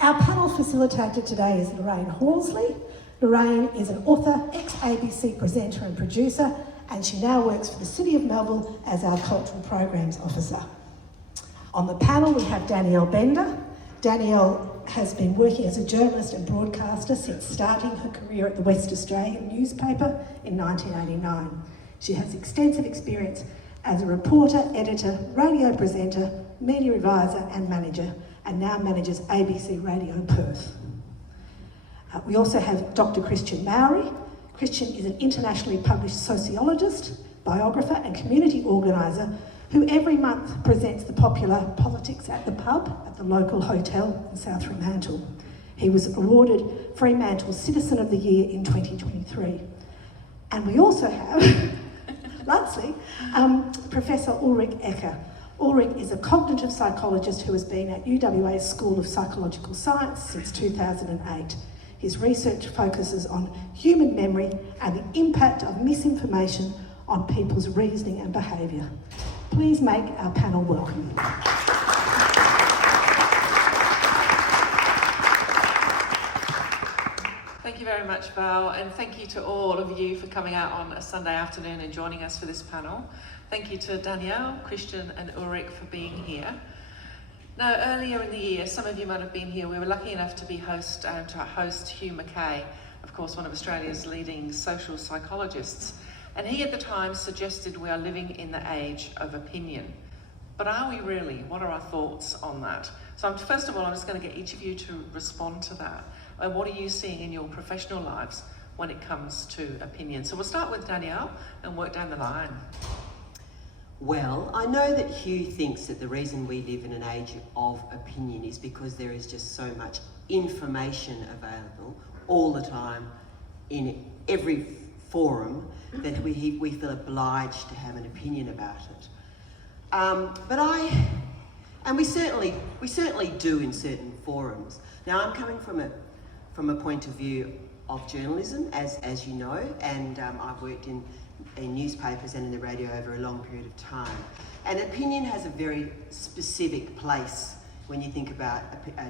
Our panel facilitator today is Lorraine Horsley. Lorraine is an author, ex-ABC presenter and producer, and she now works for the City of Melbourne as our Cultural Programs Officer. On the panel we have Danielle Benda. Danielle has been working as a journalist and broadcaster since starting her career at the West Australian newspaper in 1989. She has extensive experience as a reporter, editor, radio presenter, media advisor and manager, and now manages ABC Radio Perth. We also have Dr. Christian Mauri. Christian is an internationally published sociologist, biographer and community organiser who every month presents the popular Politics at the Pub at the local hotel in South Fremantle. He was awarded Fremantle Citizen of the Year in 2023. And we also have, lastly, Professor Ullrich Ecker. Ullrich is a cognitive psychologist who has been at UWA's School of Psychological Science since 2008. His research focuses on human memory and the impact of misinformation on people's reasoning and behaviour. Please make our panel welcome. Thank you very much, Val, and thank you to all of you for coming out on a Sunday afternoon and joining us for this panel. Thank you to Danielle, Christian and Ullrich for being here. Now, earlier in the year, some of you might have been here, we were lucky enough to host Hugh Mackay, of course one of Australia's leading social psychologists, and he at the time suggested we are living in the age of opinion. But are we really? What are our thoughts on that? So first of all, I'm just going to get each of you to respond to that. What are you seeing in your professional lives when it comes to opinion? So we'll start with Danielle and work down the line. Well, I know that Hugh thinks that the reason we live in an age of opinion is because there is just so much information available all the time in every forum that we feel obliged to have an opinion about it. We certainly do in certain forums. Now, I'm coming from a point of view of journalism, as you know, and I've worked in newspapers and in the radio over a long period of time. And opinion has a very specific place when you think about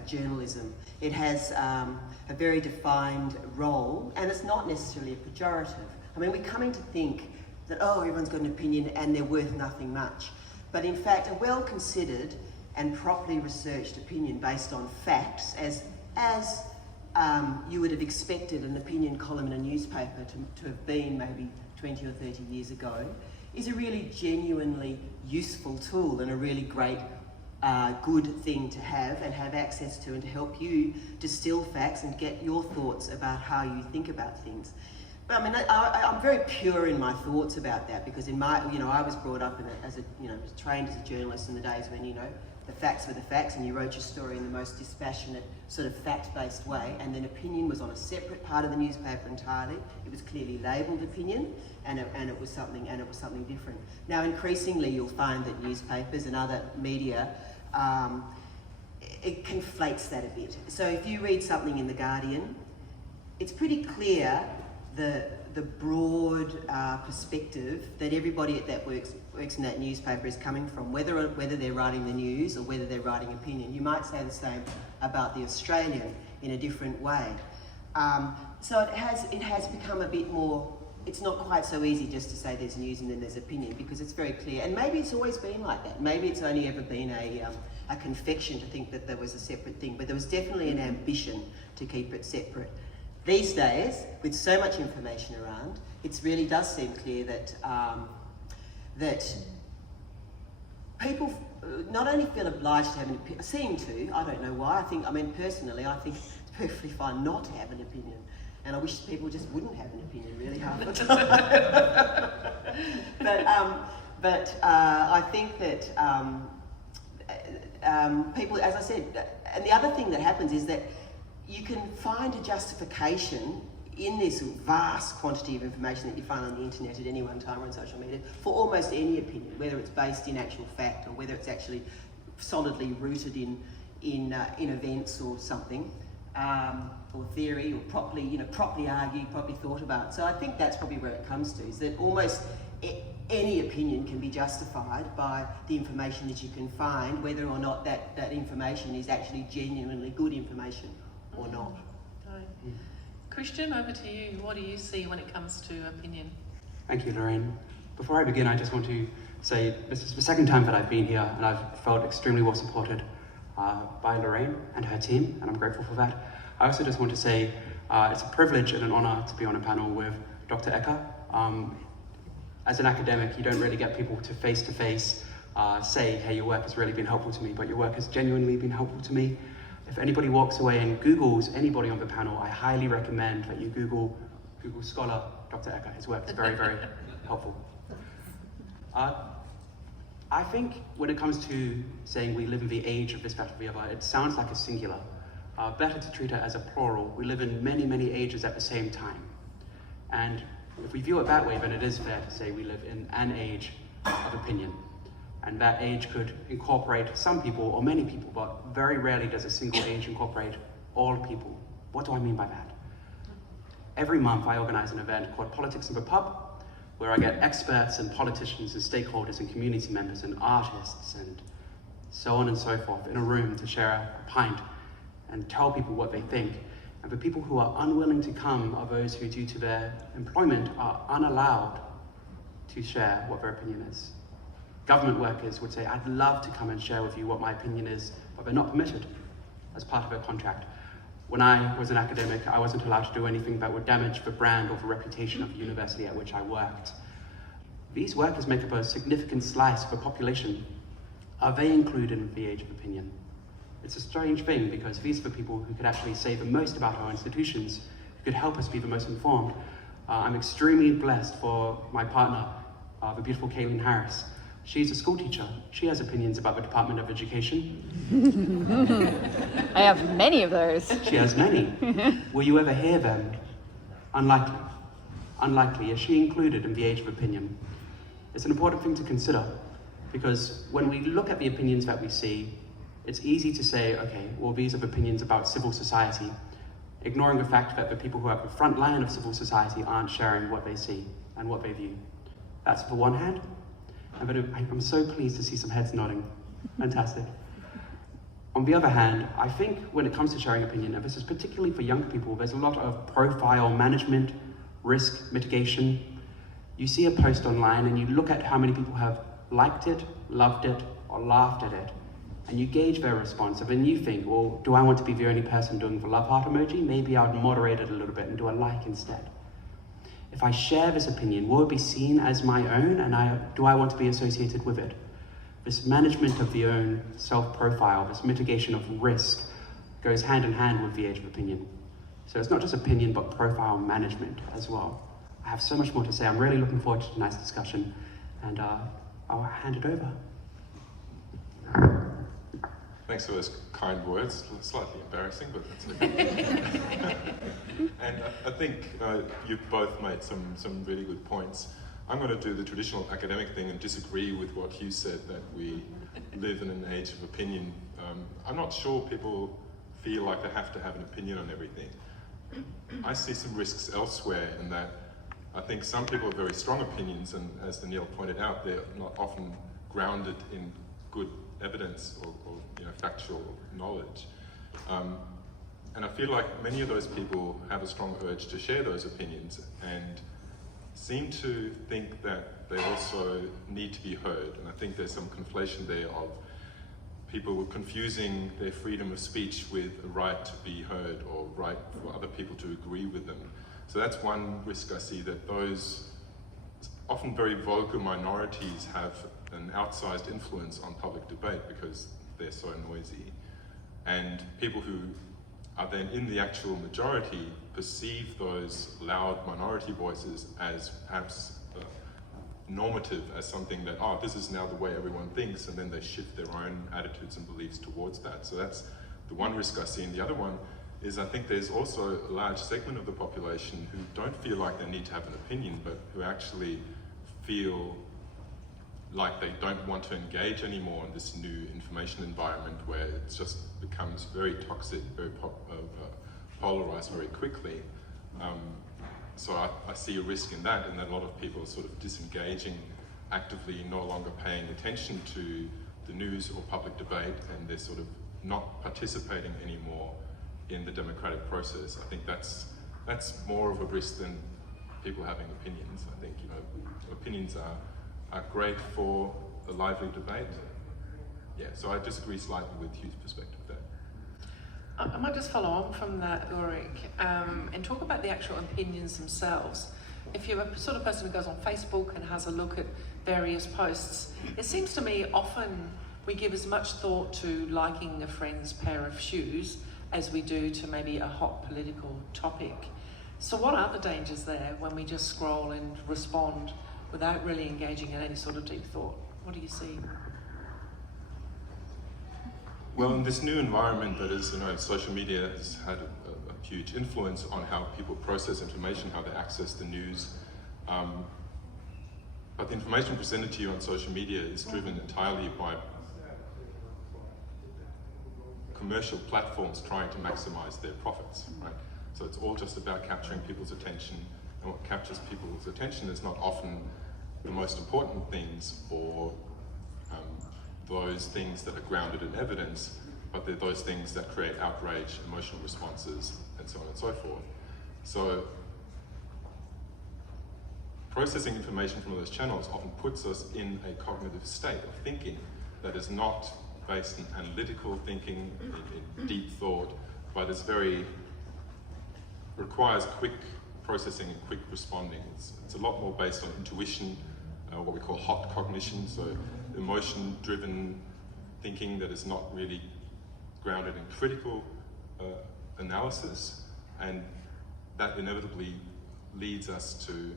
journalism. It has a very defined role, and it's not necessarily a pejorative. I mean, we're coming to think that, oh, everyone's got an opinion and they're worth nothing much. But in fact, a well-considered and properly researched opinion based on facts, as you would have expected an opinion column in a newspaper to have been maybe 20 or 30 years ago, is a really genuinely useful tool and a really great, good thing to have and have access to, and to help you distill facts and get your thoughts about how you think about things. But I mean, I'm very pure in my thoughts about that, because in my, I was brought up trained as a journalist in the days when, the facts were the facts and you wrote your story in the most dispassionate, sort of fact-based way, and then opinion was on a separate part of the newspaper entirely. It was clearly labelled opinion, and it was something different. Now, increasingly, you'll find that newspapers and other media, it conflates that a bit. So if you read something in The Guardian, it's pretty clear the broad perspective that everybody that works in that newspaper is coming from, whether they're writing the news or whether they're writing opinion. You might say the same about The Australian in a different way. So it has become a bit more. It's not quite so easy just to say there's news and then there's opinion, because it's very clear. And maybe it's always been like that. Maybe it's only ever been a confection to think that there was a separate thing, but there was definitely an ambition to keep it separate. These days, with so much information around, it really does seem clear that that people not only feel obliged to have an opinion, seem to, I don't know why, personally, I think it's perfectly fine not to have an opinion. And I wish people just wouldn't have an opinion really half the time. but I think that people, as I said, and the other thing that happens is that you can find a justification in this vast quantity of information that you find on the internet at any one time or on social media for almost any opinion, whether it's based in actual fact or whether it's actually solidly rooted in events or something, or theory, or properly argued, properly thought about. So I think that's probably where it comes to, is that almost any opinion can be justified by the information that you can find, whether or not that information is actually genuinely good information or not. Right. Christian, over to you. What do you see when it comes to opinion? Thank you, Lorraine. Before I begin, I just want to say this is the second time that I've been here, and I've felt extremely well supported by Lorraine and her team, and I'm grateful for that. I also just want to say it's a privilege and an honour to be on a panel with Dr. Ecker. As an academic, you don't really get people to face say, hey, your work has really been helpful to me, but your work has genuinely been helpful to me. If anybody walks away and Googles anybody on the panel, I highly recommend that you Google Scholar Dr. Ecker. His work is very, very helpful. I think when it comes to saying we live in the age of this, that, or the other, it sounds like a singular. Better to treat it as a plural. We live in many, many ages at the same time. And if we view it that way, then it is fair to say we live in an age of opinion. And that age could incorporate some people or many people, but very rarely does a single age incorporate all people. What do I mean by that? Every month I organise an event called Politics in the Pub, where I get experts and politicians and stakeholders and community members and artists and so on and so forth in a room to share a pint and tell people what they think. And the people who are unwilling to come are those who, due to their employment, are unallowed to share what their opinion is. Government workers would say, I'd love to come and share with you what my opinion is, but they're not permitted as part of their contract. When I was an academic, I wasn't allowed to do anything that would damage the brand or the reputation of the university at which I worked. These workers make up a significant slice of the population. Are they included in the age of opinion? It's a strange thing, because these are the people who could actually say the most about our institutions, who could help us be the most informed. I'm extremely blessed for my partner, the beautiful Kayleen Harris. She's a school teacher. She has opinions about the Department of Education. I have many of those. She has many. Will you ever hear them? Unlikely. Unlikely. Is she included in the age of opinion? It's an important thing to consider, because when we look at the opinions that we see, it's easy to say, okay, well, these are opinions about civil society, ignoring the fact that the people who are at the front line of civil society aren't sharing what they see and what they view. That's for one hand. And I'm so pleased to see some heads nodding. Fantastic. On the other hand, I think when it comes to sharing opinion, and this is particularly for young people, there's a lot of profile management, risk mitigation. You see a post online and you look at how many people have liked it, loved it, or laughed at it, and you gauge their response. And then you think, well, do I want to be the only person doing the love heart emoji? Maybe I would moderate it a little bit and do a like instead. If I share this opinion, will it be seen as my own, and do I want to be associated with it? This management of the own self-profile, this mitigation of risk, goes hand in hand with the age of opinion. So it's not just opinion, but profile management as well. I have so much more to say. I'm really looking forward to tonight's discussion, and I'll hand it over. Thanks for those kind words. Slightly embarrassing, but that's okay. And I think you've both made some really good points. I'm going to do the traditional academic thing and disagree with what Hugh said, that we live in an age of opinion. I'm not sure people feel like they have to have an opinion on everything. I see some risks elsewhere in that I think some people have very strong opinions, and as Danielle pointed out, they're not often grounded in good evidence or factual knowledge. And I feel like many of those people have a strong urge to share those opinions and seem to think that they also need to be heard. And I think there's some conflation there of people confusing their freedom of speech with a right to be heard or right for other people to agree with them. So that's one risk I see, that those often very vocal minorities have an outsized influence on public debate because they're so noisy. And people who are then in the actual majority perceive those loud minority voices as perhaps normative, as something that, oh, this is now the way everyone thinks, and then they shift their own attitudes and beliefs towards that. So that's the one risk I see. And the other one is I think there's also a large segment of the population who don't feel like they need to have an opinion, but who actually feel like they don't want to engage anymore in this new information environment where it just becomes very toxic, very polarized very quickly. So I see a risk in that a lot of people are sort of disengaging actively no longer paying attention to the news or public debate, and they're sort of not participating anymore in the democratic process. I think that's more of a risk than people having opinions. I think, you know, opinions are great for a lively debate. Yeah, so I disagree slightly with Hugh's perspective there. I might just follow on from that, Ullrich, and talk about the actual opinions themselves. If you're a sort of person who goes on Facebook and has a look at various posts, it seems to me often we give as much thought to liking a friend's pair of shoes as we do to maybe a hot political topic. So what are the dangers there when we just scroll and respond without really engaging in any sort of deep thought? What do you see? Well, in this new environment that is, you know, social media has had a huge influence on how people process information, how they access the news. But the information presented to you on social media is driven entirely by commercial platforms trying to maximize their profits, right? So it's all just about capturing people's attention, and what captures people's attention is not often the most important things, or those things that are grounded in evidence, but they're those things that create outrage, emotional responses, and so on and so forth. So processing information from those channels often puts us in a cognitive state of thinking that is not based in analytical thinking, in deep thought, but is requires quick processing and quick responding. It's a lot more based on intuition, what we call hot cognition, so emotion-driven thinking that is not really grounded in critical analysis, and that inevitably leads us to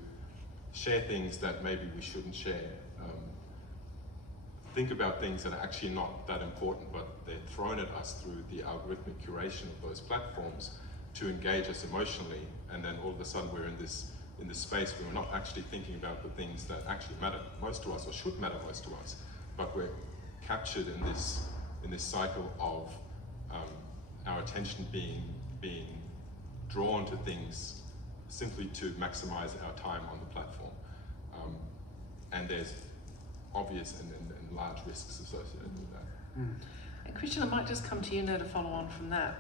share things that maybe we shouldn't share. Think about things that are actually not that important, but they're thrown at us through the algorithmic curation of those platforms to engage us emotionally, and then all of a sudden we're in this space where we're not actually thinking about the things that actually matter most to us or should matter most to us, but we're captured in this cycle of our attention being drawn to things simply to maximize our time on the platform. And there's obvious and large risks associated with that. And Christian, I might just come to you now to follow on from that.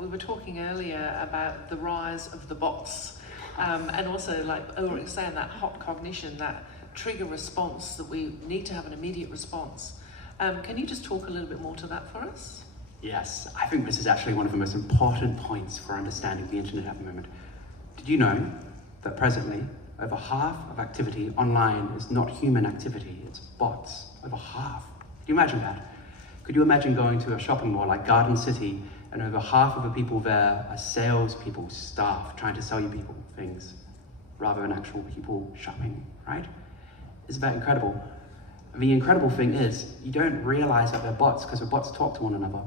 We were talking earlier about the rise of the bots, and also, like Ullrich saying, that hot cognition, that trigger response, that we need to have an immediate response. Can you just talk a little bit more to that for us? Yes, I think this is actually one of the most important points for understanding the internet at the moment. Did you know that presently over half of activity online is not human activity, it's bots? Over half. Could you imagine that? Could you imagine going to a shopping mall like Garden City and over half of the people there are salespeople, staff, trying to sell you people things rather than actual people shopping, right? Isn't that incredible? The incredible thing is, you don't realize that they're bots because the bots talk to one another.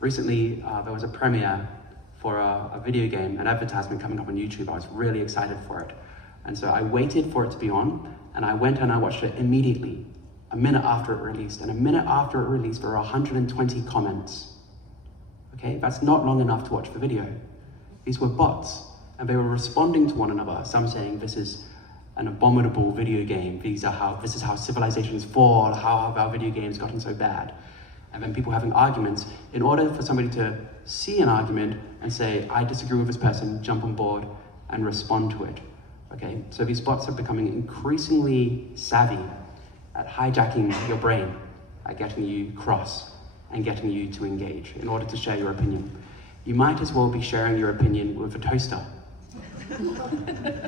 Recently, there was a premiere for a video game, an advertisement coming up on YouTube. I was really excited for it. And so I waited for it to be on, and I went and I watched it immediately, a minute after it released. And a minute after it released, there were 120 comments. Okay, that's not long enough to watch the video. These were bots, and they were responding to one another. Some saying, this is an abominable video game. This is how civilizations fall, how have our video games gotten so bad? And then people having arguments. In order for somebody to see an argument and say, I disagree with this person, jump on board and respond to it. Okay, so these bots are becoming increasingly savvy at hijacking your brain, at getting you cross and getting you to engage in order to share your opinion. You might as well be sharing your opinion with a toaster.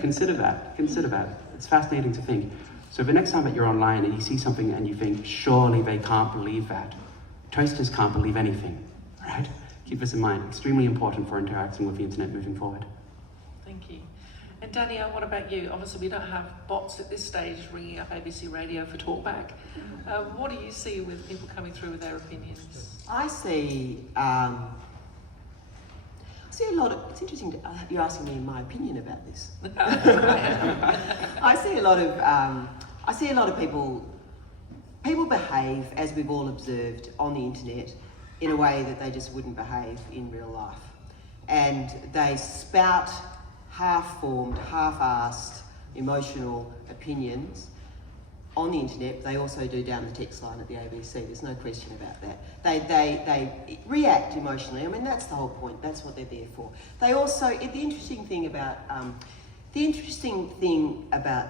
Consider that. It's fascinating to think. So the next time that you're online and you see something and you think, surely they can't believe that. Toasters can't believe anything, right? Keep this in mind. Extremely important for interacting with the internet moving forward. Thank you. And Danielle, what about you? Obviously, we don't have bots at this stage ringing up ABC Radio for talkback. What do you see with people coming through with their opinions? I see a lot of, it's interesting, you're asking me my opinion about this. I see a lot of people behave, as we've all observed on the internet, in a way that they just wouldn't behave in real life. And they spout half-formed, half-assed emotional opinions on the internet, they also do down the text line at the ABC. There's no question about that. They react emotionally. I mean, that's the whole point. That's what they're there for. They also, the interesting thing about the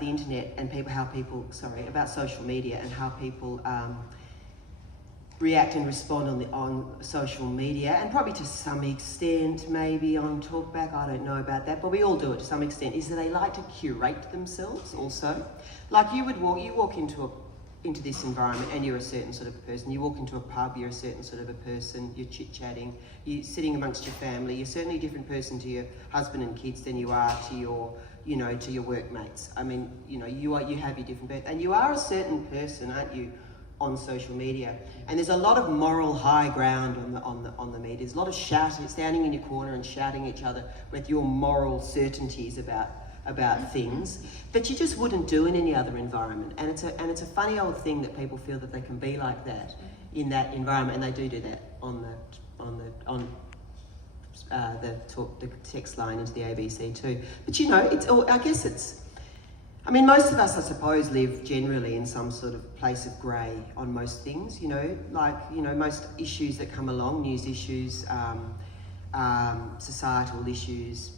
internet and about social media and how people react and respond on social media, and probably to some extent maybe on talkback, I don't know about that, but we all do it to some extent, is that they like to curate themselves also. Like you walk into this environment and you're a certain sort of a person. You walk into a pub, you're a certain sort of a person, you're chit-chatting, you're sitting amongst your family, you're certainly a different person to your husband and kids than you are to your workmates. I mean, you have your different birth, and you are a certain person, aren't you, on social media. And there's a lot of moral high ground on the media. There's a lot of shouting, standing in your corner and shouting at each other with your moral certainties about things that you just wouldn't do in any other environment. And it's a funny old thing that people feel that they can be like that in that environment, and they do that on the text line into the ABC too. But I mean, most of us, I suppose, live generally in some sort of place of grey on most things, most issues that come along, news issues, societal issues,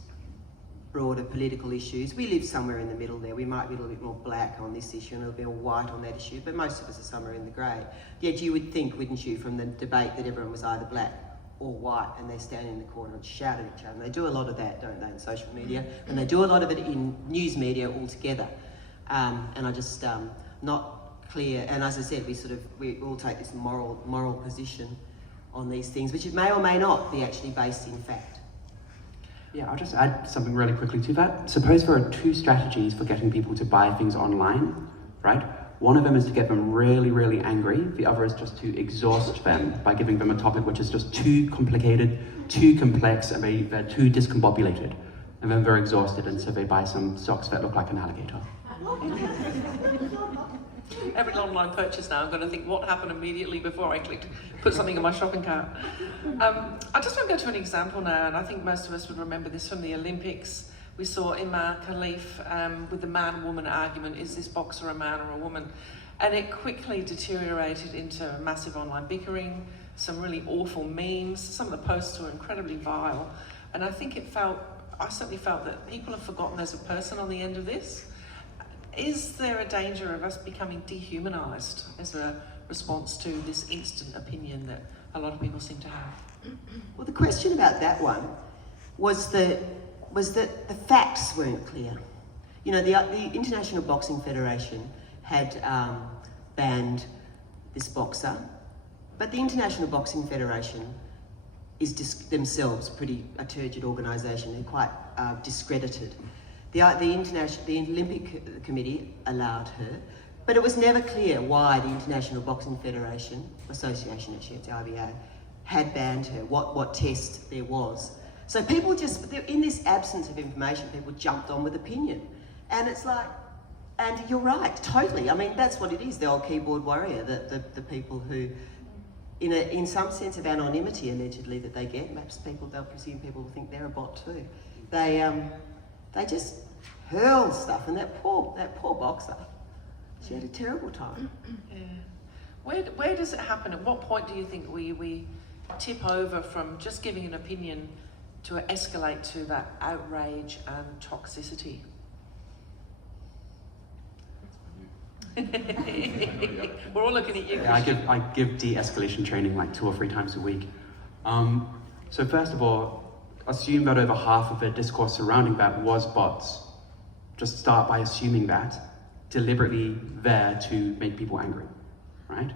broader political issues. We live somewhere in the middle there. We might be a little bit more black on this issue and a little bit more white on that issue, but most of us are somewhere in the grey. Yet you would think, wouldn't you, from the debate that everyone was either black or white, and they stand in the corner and shout at each other. And they do a lot of that, don't they, in social media? And they do a lot of it in news media altogether. And I just not clear. And as I said, we all take this moral position on these things, which it may or may not be actually based in fact. Yeah, I'll just add something really quickly to that. Suppose there are two strategies for getting people to buy things online, right? One of them is to get them really, really angry. The other is just to exhaust them by giving them a topic which is just too complicated, too complex, and they're too discombobulated. And then they're exhausted, and so they buy some socks that look like an alligator. Every online purchase now, I'm going to think what happened immediately before I put something in my shopping cart. I just want to go to an example now, and I think most of us would remember this from the Olympics. We saw Imma Khalif with the man-woman argument, is this boxer a man or a woman? And it quickly deteriorated into massive online bickering, some really awful memes. Some of the posts were incredibly vile. And I certainly felt that people have forgotten there's a person on the end of this. Is there a danger of us becoming dehumanised as a response to this instant opinion that a lot of people seem to have? Well, the question about that one was that the facts weren't clear. The International Boxing Federation had banned this boxer, but the International Boxing Federation is themselves a turgid organisation. They're quite discredited. The Olympic Committee allowed her, but it was never clear why the International Boxing Federation, Association actually, it's the IBA, had banned her, what test there was. So people in this absence of information, people jumped on with opinion. And it's like, and you're right, totally. I mean, that's what it is, the old keyboard warrior, the people who, in some sense of anonymity, allegedly, that they get, perhaps they'll presume people think they're a bot too. They just hurl stuff, and that poor boxer, she had a terrible time. Yeah. Where does it happen? At what point do you think we tip over from just giving an opinion to escalate to that outrage and toxicity? We're all looking at you. Yeah, I give de-escalation training like 2 or 3 times a week. So first of all, assume that over half of the discourse surrounding that was bots. Just start by assuming that, deliberately there to make people angry, right?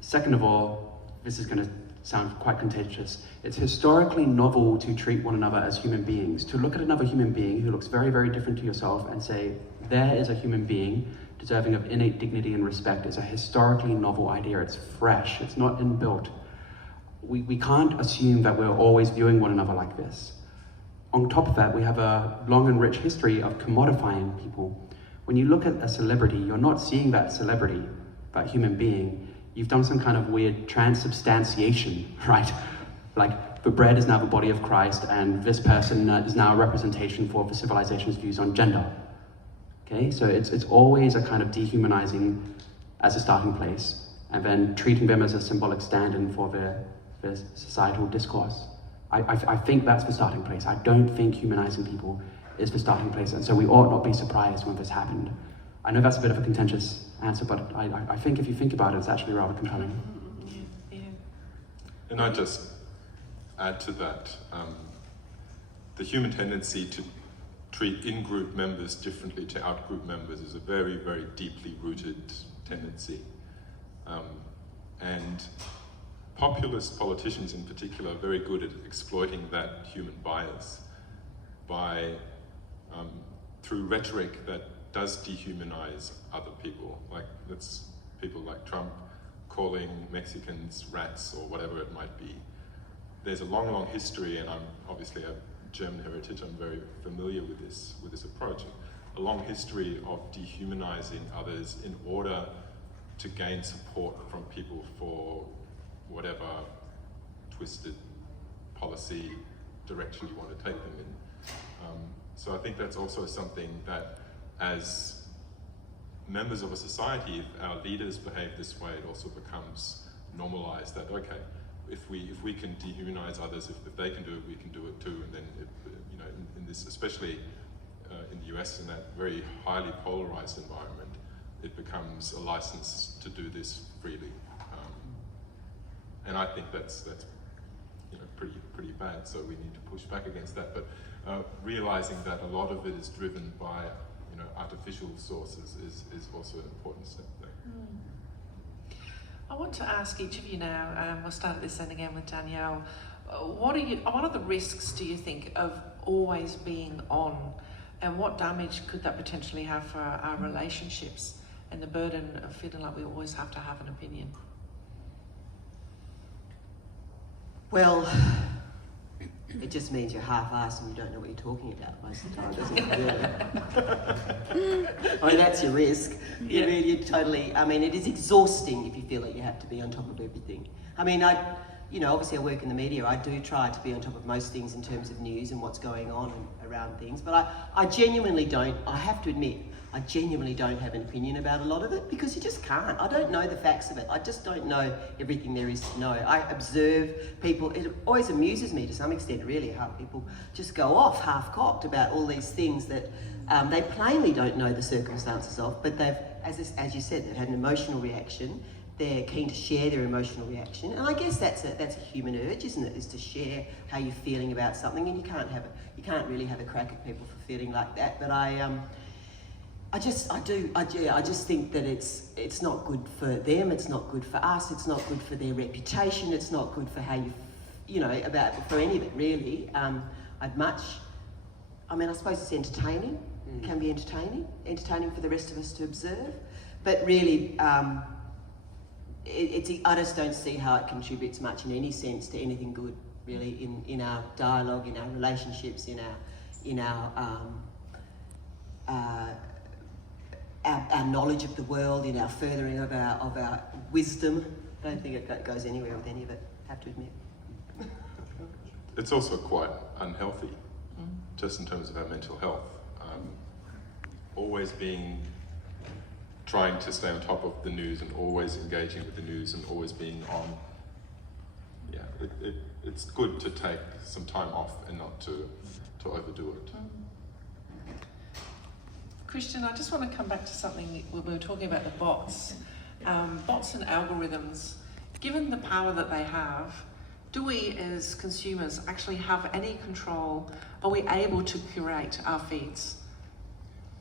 Second of all, this is going to sound quite contentious. It's historically novel to treat one another as human beings, to look at another human being who looks very, very different to yourself and say, there is a human being deserving of innate dignity and respect. It's a historically novel idea. It's fresh. It's not inbuilt. We can't assume that we're always viewing one another like this. On top of that, we have a long and rich history of commodifying people. When you look at a celebrity, you're not seeing that celebrity, that human being. You've done some kind of weird transubstantiation, right? Like, the bread is now the body of Christ, and this person is now a representation for the civilization's views on gender. Okay? Okay, so it's always a kind of dehumanizing as a starting place, and then treating them as a symbolic stand-in for their societal discourse. I think that's the starting place. I don't think humanizing people is the starting place, and so we ought not be surprised when this happened. I know that's a bit of a contentious answer, but I think if you think about it, it's actually rather compelling. Yeah. And I just add to that, the human tendency to treat in-group members differently to out-group members is a very, very deeply rooted tendency. And populist politicians in particular are very good at exploiting that human bias by, through rhetoric that does dehumanize other people. Like, that's people like Trump calling Mexicans rats or whatever it might be. There's a long, long history, and I'm obviously a German heritage, I'm very familiar with this approach. A long history of dehumanizing others in order to gain support from people for whatever twisted policy direction you want to take them in. So I think that's also something that, as members of a society, if our leaders behave this way, it also becomes normalized that, okay, if we can dehumanize others, if they can do it, we can do it too. And then, you know, in this, especially in the US, in that very highly polarized environment, it becomes a license to do this freely. And I think that's you know, pretty bad. So we need to push back against that. But realizing that a lot of it is driven by, you know, artificial sources is also an important step there. I want to ask each of you now, we'll start at this end again with Danielle, what are the risks, do you think, of always being on, and what damage could that potentially have for our relationships and the burden of feeling like we always have to have an opinion? Well, it just means you're half-assed and you don't know what you're talking about most of the time, doesn't it? Yeah. I mean, that's your risk. Yeah. You totally, I mean, it is exhausting if you feel like you have to be on top of everything. I mean, you know, obviously I work in the media, I do try to be on top of most things in terms of news and what's going on and around things, but I genuinely don't, I have to admit, I genuinely don't have an opinion about a lot of it, because you just can't. I don't know the facts of it. I just don't know everything there is to know. I observe people. It always amuses me to some extent, really, how people just go off half-cocked about all these things that they plainly don't know the circumstances of, but they've, as you said, they've had an emotional reaction. They're keen to share their emotional reaction, and I guess that's a human urge, isn't it? Is to share how you're feeling about something, and you can't really have a crack at people for feeling like that. But I just think that it's not good for them, it's not good for us, it's not good for their reputation, it's not good for how for any of it, really. I suppose it's entertaining, it can be entertaining for the rest of us to observe, but really, I just don't see how it contributes much in any sense to anything good, really, in our dialogue, in our relationships, in our knowledge of the world, in our furthering of our wisdom. I don't think it goes anywhere with any of it, I have to admit. It's also quite unhealthy, just in terms of our mental health. Always trying to stay on top of the news and always engaging with the news and always being on. Yeah, it's good to take some time off and not to overdo it. Christian, I just want to come back to something when we were talking about the bots. Bots and algorithms, given the power that they have, do we as consumers actually have any control? Are we able to curate our feeds?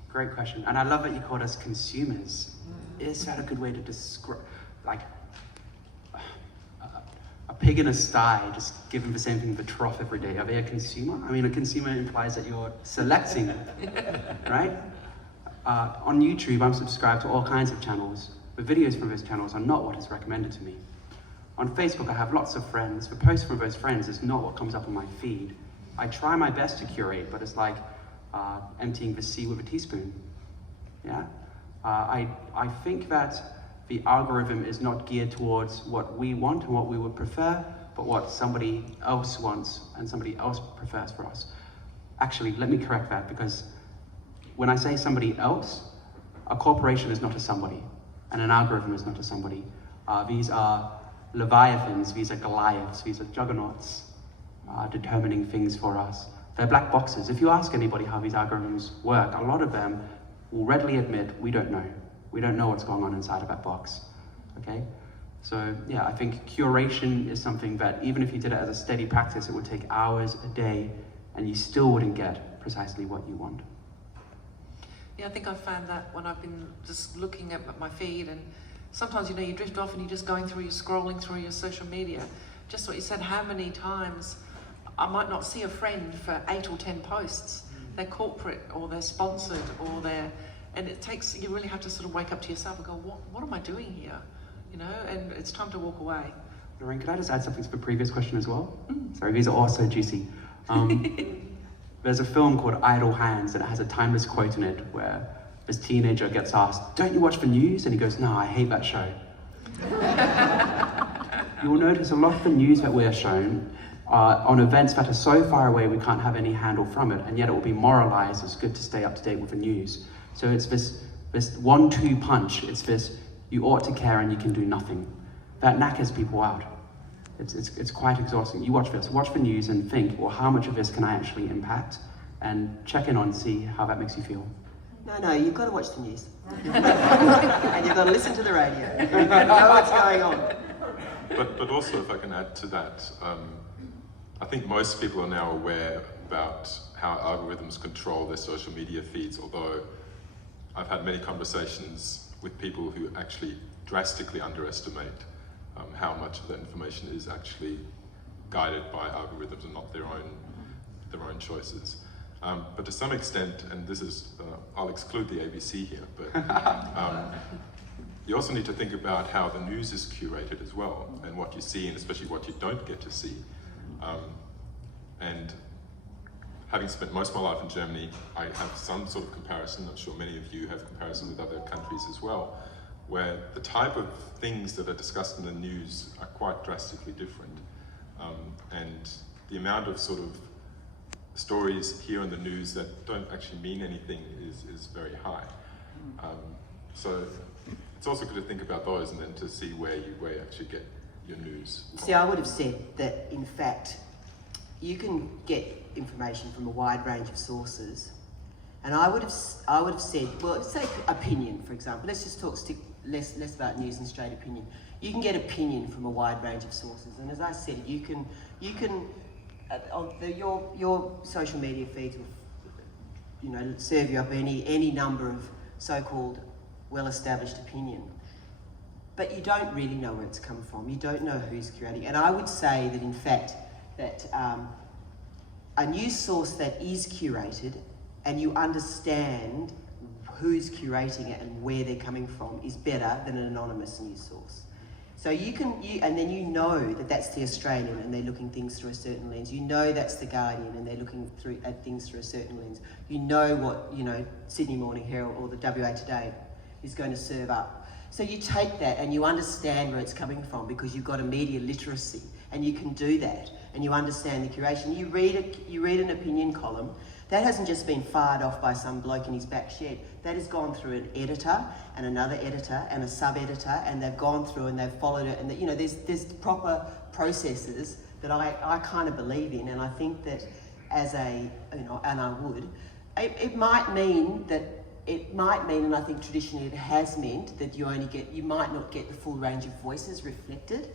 Great question, and I love that you called us consumers. Is that a good way to describe, like, a pig in a sty, just given the same thing, the trough every day? Are they a consumer? I mean, a consumer implies that you're selecting, right? On YouTube, I'm subscribed to all kinds of channels. The videos from those channels are not what is recommended to me. On Facebook, I have lots of friends. The posts from those friends is not what comes up on my feed. I try my best to curate, but it's like emptying the sea with a teaspoon. Yeah? I think that the algorithm is not geared towards what we want and what we would prefer, but what somebody else wants and somebody else prefers for us. Actually, let me correct that, because when I say somebody else, a corporation is not a somebody, and an algorithm is not a somebody. These are leviathans, these are Goliaths, these are juggernauts determining things for us. They're black boxes. If you ask anybody how these algorithms work, a lot of them will readily admit, we don't know. We don't know what's going on inside of that box, okay? So yeah, I think curation is something that even if you did it as a steady practice, it would take hours a day and you still wouldn't get precisely what you want. Yeah, I think I've found that when I've been just looking at my feed, and sometimes, you know, you drift off and you're just going through, you're scrolling through your social media. Just what you said, how many times I might not see a friend for 8 or 10 posts. They're corporate or they're sponsored or they're, and it takes, you really have to sort of wake up to yourself and go, what am I doing here? You know, and it's time to walk away. Lorraine, could I just add something to the previous question as well? Sorry, these are all so juicy. There's a film called Idle Hands, and it has a timeless quote in it where this teenager gets asked, "Don't you watch the news?" And he goes, "No, I hate that show." You'll notice a lot of the news that we're shown are on events that are so far away we can't have any handle from it, and yet it will be moralized as good to stay up to date with the news. So it's this 1-2 punch. It's this, you ought to care and you can do nothing. That knackers people out. It's quite exhausting. You watch the news and think, well, how much of this can I actually impact? And check in on, see how that makes you feel. No, you've got to watch the news. And you've got to listen to the radio. You know what's going on. But also, if I can add to that, I think most people are now aware about how algorithms control their social media feeds, although I've had many conversations with people who actually drastically underestimate how much of that information is actually guided by algorithms and not their own choices. But to some extent, and this is, I'll exclude the ABC here, but you also need to think about how the news is curated as well, and what you see, and especially what you don't get to see. And having spent most of my life in Germany, I have some sort of comparison. I'm sure many of you have comparison with other countries as well, where the type of things that are discussed in the news are quite drastically different. And the amount of sort of stories here in the news that don't actually mean anything is very high. So it's also good to think about those and then to see where you actually get your news. See, I would have said that, in fact, you can get information from a wide range of sources, and I would have said, well, say opinion, for example. Let's just stick less about news and straight opinion. You can get opinion from a wide range of sources, and as I said, you can your social media feeds will, you know, serve you up any number of so-called well-established opinion. But you don't really know where it's come from. You don't know who's curating. And I would say that, in fact, that a news source that is curated and you understand who's curating it and where they're coming from is better than an anonymous news source. So and then you know that that's the Australian and they're looking things through a certain lens. You know that's the Guardian and they're looking at things through a certain lens. You know what, you know, Sydney Morning Herald or the WA Today is going to serve up. So you take that and you understand where it's coming from because you've got a media literacy and you can do that and you understand the curation. You read an opinion column. That hasn't just been fired off by some bloke in his back shed. That has gone through an editor and another editor and a sub-editor, and they've gone through and they've followed it. And you know, there's proper processes that I kind of believe in, and I think that as a, you know, and I would, it might mean, and I think traditionally it has meant that you might not get the full range of voices reflected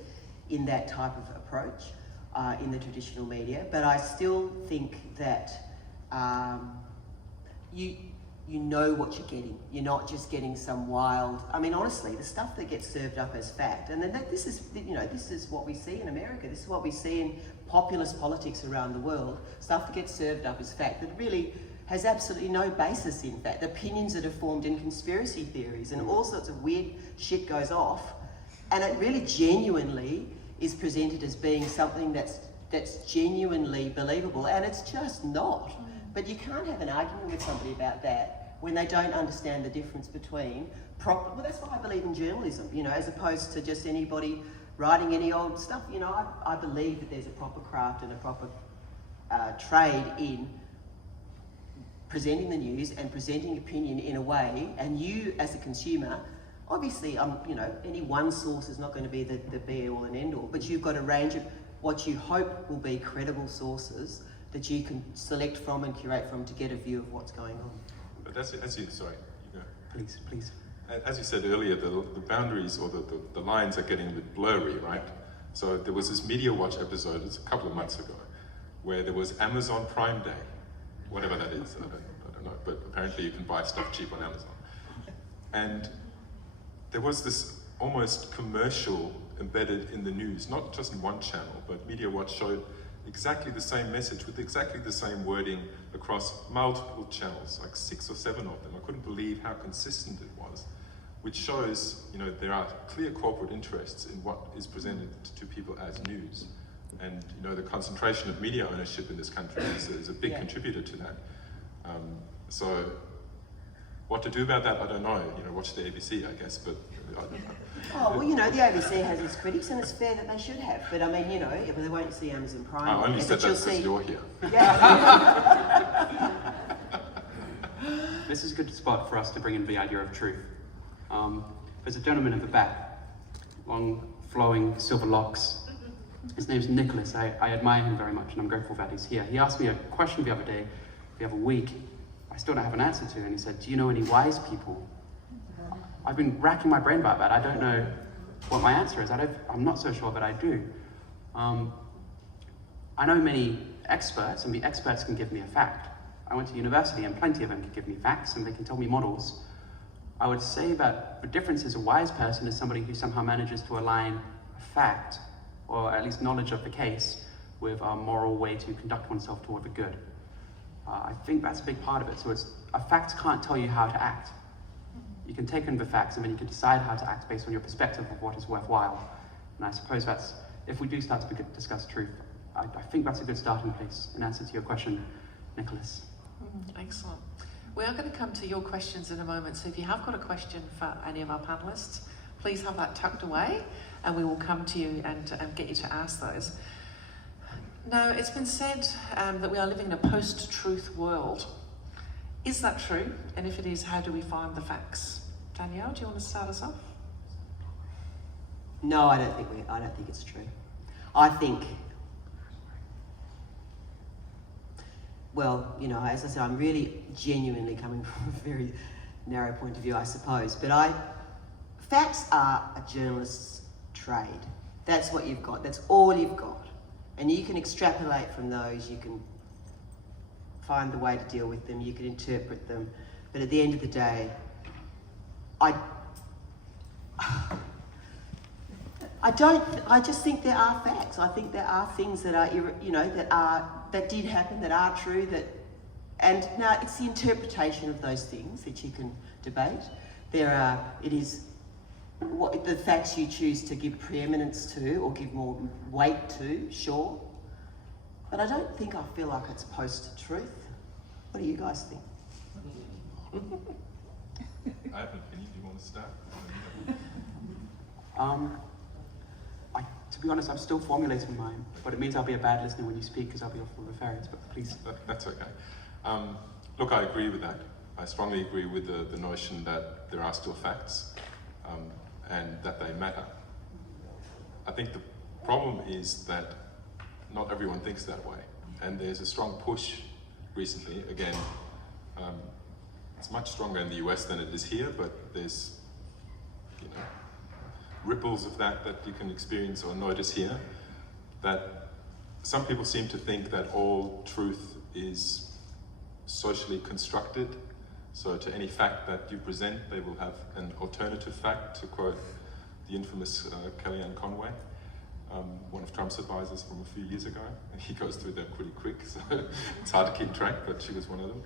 in that type of approach in the traditional media. But I still think that you know what you're getting. You're not just getting some wild. I mean, honestly, the stuff that gets served up as fact, and then this is what we see in America. This is what we see in populist politics around the world. Stuff that gets served up as fact that really has absolutely no basis in fact. Opinions that are formed in conspiracy theories and all sorts of weird shit goes off, and it really genuinely is presented as being something that's genuinely believable, and it's just not. But you can't have an argument with somebody about that when they don't understand the difference between proper. Well, that's why I believe in journalism, you know, as opposed to just anybody writing any old stuff. You know, I believe that there's a proper craft and a proper trade in presenting the news and presenting opinion in a way, and you as a consumer, obviously, you know, any one source is not going to be the be-all and end-all, but you've got a range of what you hope will be credible sources that you can select from and curate from to get a view of what's going on. But sorry, you go. Please. As you said earlier, the boundaries or the lines are getting a bit blurry, right? So there was this Media Watch episode, it's a couple of months ago, where there was Amazon Prime Day, whatever that is, I don't know, but apparently you can buy stuff cheap on Amazon. And there was this almost commercial embedded in the news, not just in one channel, but Media Watch showed exactly the same message with exactly the same wording across multiple channels, like 6 or 7 of them. I couldn't believe how consistent it was, which shows, you know, there are clear corporate interests in what is presented to people as news. And, you know, the concentration of media ownership in this country is a big contributor to that. So what to do about that, I don't know. You know, watch the ABC, I guess, but I don't know. Oh, well, you know, the ABC has its critics, and it's fair that they should have. But I mean, you know, they won't see Amazon Prime. I only said that because you're here. Yeah. This is a good spot for us to bring in the idea of truth. There's a gentleman at the back, long, flowing, silver locks. His name's Nicholas. I admire him very much, and I'm grateful that he's here. He asked me a question the other week, I still don't have an answer to, and he said, do you know any wise people? I've been racking my brain about that. I don't know what my answer is. I'm not so sure that I do. I know many experts, and the experts can give me a fact. I went to university, and plenty of them can give me facts, and they can tell me models. I would say that the difference is a wise person is somebody who somehow manages to align a fact, or at least knowledge of the case, with a moral way to conduct oneself toward the good. I think that's a big part of it. So a fact can't tell you how to act. You can take in the facts and then you can decide how to act based on your perspective of what is worthwhile. And I suppose that's, if we do start to discuss truth, I think that's a good starting place in answer to your question, Nicholas. Excellent. We are going to come to your questions in a moment, so if you have got a question for any of our panellists, please have that tucked away and we will come to you and get you to ask those. Now, it's been said that we are living in a post-truth world. Is that true? And if it is, how do we find the facts? Danielle, do you want to start us off? No, I don't think it's true. I think, well, you know, as I said, I'm really genuinely coming from a very narrow point of view, I suppose. But facts are a journalist's trade. That's what you've got. That's all you've got. And you can extrapolate from those, you can find the way to deal with them, you can interpret them. But at the end of the day, I just think there are facts. I think there are things that are, you know, that did happen, that are true, and now it's the interpretation of those things that you can debate. It is what the facts you choose to give preeminence to or give more weight to, sure. But I don't think I feel like it's post-truth. What do you guys think? I have an opinion. Do you want to start? To be honest, I'm still formulating mine, but it means I'll be a bad listener when you speak because I'll be off with the ferrets, but please. That's okay. Look, I agree with that. I strongly agree with the notion that there are still facts and that they matter. I think the problem is that not everyone thinks that way, and there's a strong push recently, again, it's much stronger in the US than it is here, but there's, you know, ripples of that you can experience or notice here, that some people seem to think that all truth is socially constructed. So to any fact that you present, they will have an alternative fact, to quote the infamous Kellyanne Conway, one of Trump's advisors from a few years ago. He goes through them pretty quick, so it's hard to keep track, but she was one of them.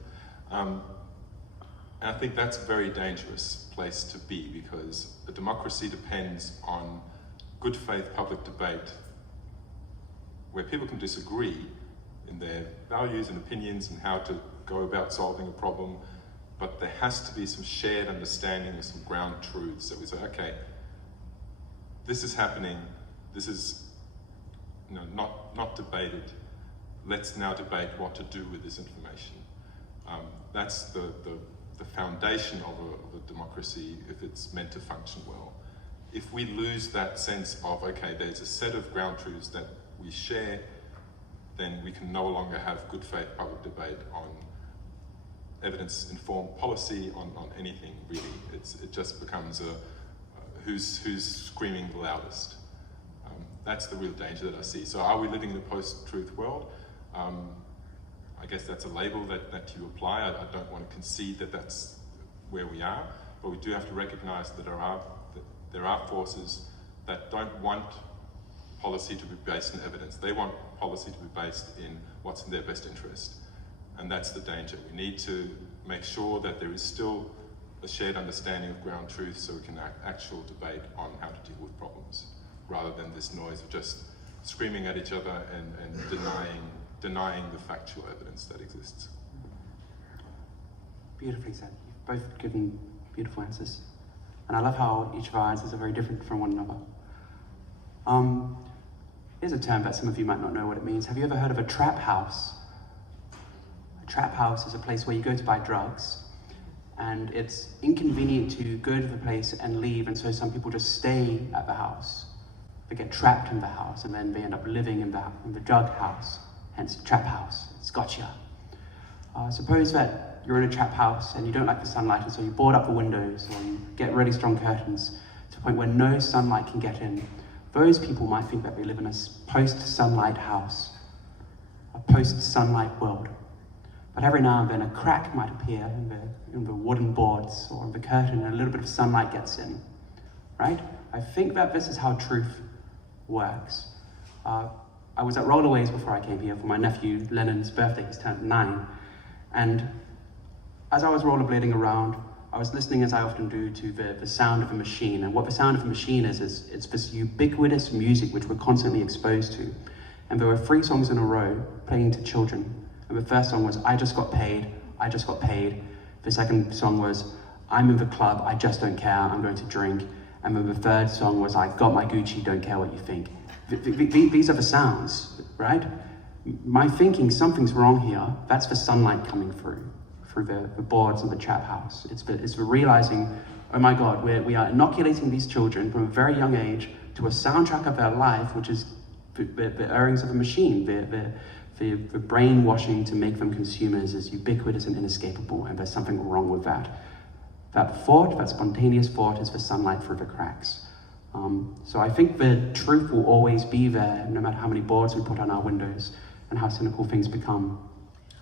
And I think that's a very dangerous place to be, because a democracy depends on good faith public debate where people can disagree in their values and opinions and how to go about solving a problem, but there has to be some shared understanding of some ground truths that we say, okay, this is happening, this is, you know, not debated. Let's now debate what to do with this information. That's the foundation of a democracy if it's meant to function well. If we lose that sense of, okay, there's a set of ground truths that we share, then we can no longer have good faith public debate on evidence-informed policy, on anything really. It just becomes who's screaming the loudest. That's the real danger that I see. So are we living in a post-truth world? I guess that's a label that you apply. I don't want to concede that that's where we are, but we do have to recognise that there are forces that don't want policy to be based in evidence. They want policy to be based in what's in their best interest. And that's the danger. We need to make sure that there is still a shared understanding of ground truth so we can have actual debate on how to deal with problems, rather than this noise of just screaming at each other and denying the factual evidence that exists. Beautifully said. You've both given beautiful answers. And I love how each of our answers are very different from one another. Here's a term that some of you might not know what it means. Have you ever heard of a trap house? A trap house is a place where you go to buy drugs, and it's inconvenient to go to the place and leave, and so some people just stay at the house. They get trapped in the house, and then they end up living in the drug house, hence trap house. It's gotcha. Suppose that you're in a trap house and you don't like the sunlight, and so you board up the windows or you get really strong curtains to the point where no sunlight can get in. Those people might think that they live in a post-sunlight house, a post-sunlight world. But every now and then a crack might appear in the wooden boards or in the curtain, and a little bit of sunlight gets in, right? I think that this is how truth works. I was at Rollerways before I came here for my nephew Lennon's birthday. He's turned 9. And as I was rollerblading around, I was listening, as I often do, to the sound of a machine. And what the sound of a machine is it's this ubiquitous music which we're constantly exposed to. And there were 3 songs in a row playing to children. And the first song was, I just got paid, I just got paid. The second song was, I'm in the club, I just don't care, I'm going to drink. And then the third song was, I got my Gucci, don't care what you think. These are the sounds, right? My thinking, something's wrong here. That's the sunlight coming through the boards of the trap house. It's the realizing, oh my God, we are inoculating these children from a very young age to a soundtrack of their life, which is the errings of a machine. The brainwashing to make them consumers is ubiquitous and inescapable, and there's something wrong with that. That thought, that spontaneous thought, is the sunlight through the cracks. So I think the truth will always be there, no matter how many boards we put on our windows and how cynical things become.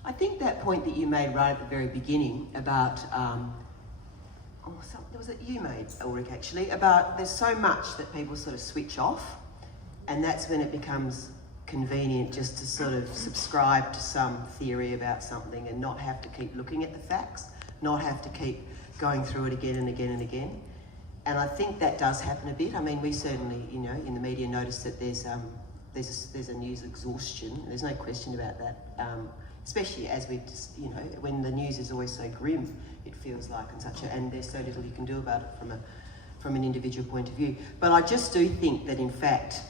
I think that point that you made right at the very beginning about, was it you made, Ullrich, actually, about there's so much that people sort of switch off, and that's when it becomes convenient just to sort of subscribe to some theory about something and not have to keep looking at the facts, not have to keep going through it again and again and again. And I think that does happen a bit. I mean, we certainly, in the media notice that there's a news exhaustion. There's no question about that. Especially as we just, when the news is always so grim, it feels like, and there's so little you can do about it from an individual point of view. But I just do think that, in fact,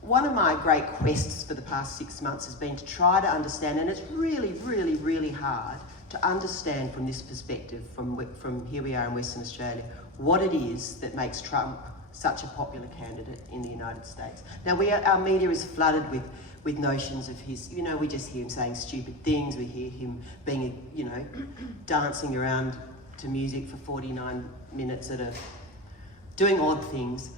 one of my great quests for the past 6 months has been to try to understand, and it's really, really, really hard to understand from this perspective, from here we are in Western Australia, what it is that makes Trump such a popular candidate in the United States. Now, our media is flooded with notions of his, we just hear him saying stupid things, we hear him being, dancing around to music for 49 minutes doing odd things,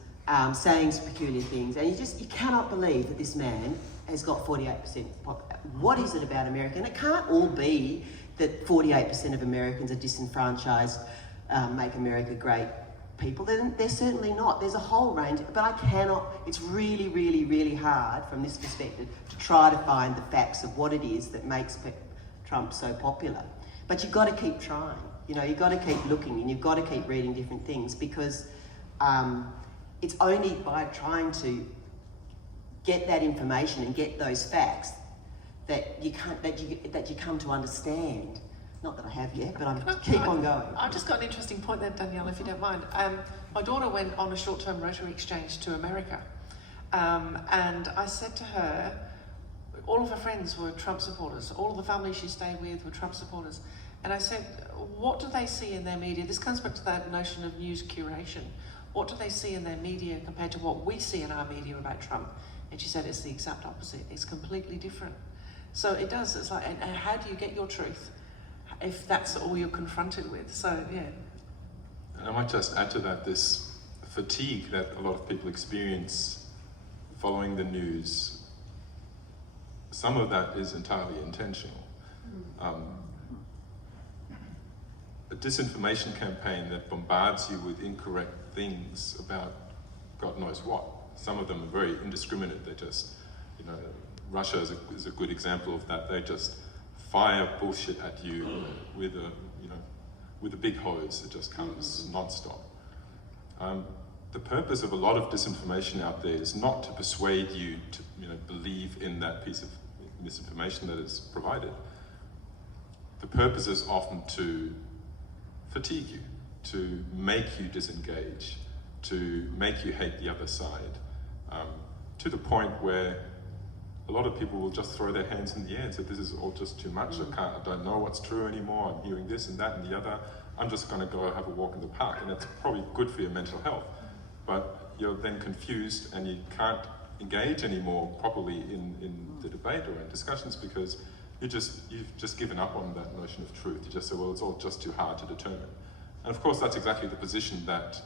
saying peculiar things, and you cannot believe that this man has got 48% What is it about America? And it can't all be that 48% of Americans are disenfranchised, make America great people. They're certainly not. There's a whole range, but it's really, really, really hard from this perspective to try to find the facts of what it is that makes Trump so popular. But you've got to keep trying. You've got to keep looking, and you've got to keep reading different things, because it's only by trying to get that information and get those facts that you come to understand. Not that I have yet, but keep on going. I've just got an interesting point there, Danielle, if you don't mind. My daughter went on a short-term Rotary exchange to America, and I said to her, all of her friends were Trump supporters. All of the families she stayed with were Trump supporters. And I said, what do they see in their media? This comes back to that notion of news curation. What do they see in their media compared to what we see in our media about Trump? And she said, it's the exact opposite. It's completely different. So it does, it's like, and how do you get your truth if that's all you're confronted with? So, yeah. And I might just add to that this fatigue that a lot of people experience following the news. Some of that is entirely intentional. A disinformation campaign that bombards you with incorrect things about God knows what. Some of them are very indiscriminate. They just, you know, Russia is a good example of that. They just fire bullshit at you with a big hose. It just comes non-stop. The purpose of a lot of disinformation out there is not to persuade you to, believe in that piece of misinformation that is provided. The purpose is often to fatigue you, to make you disengage, to make you hate the other side, to the point where a lot of people will just throw their hands in the air and say, this is all just too much, I don't know what's true anymore, I'm hearing this and that and the other, I'm just going to go have a walk in the park. And it's probably good for your mental health, but you're then confused and you can't engage anymore properly in the debate or in discussions because you've just given up on that notion of truth. You just say, well, it's all just too hard to determine. And of course, that's exactly the position that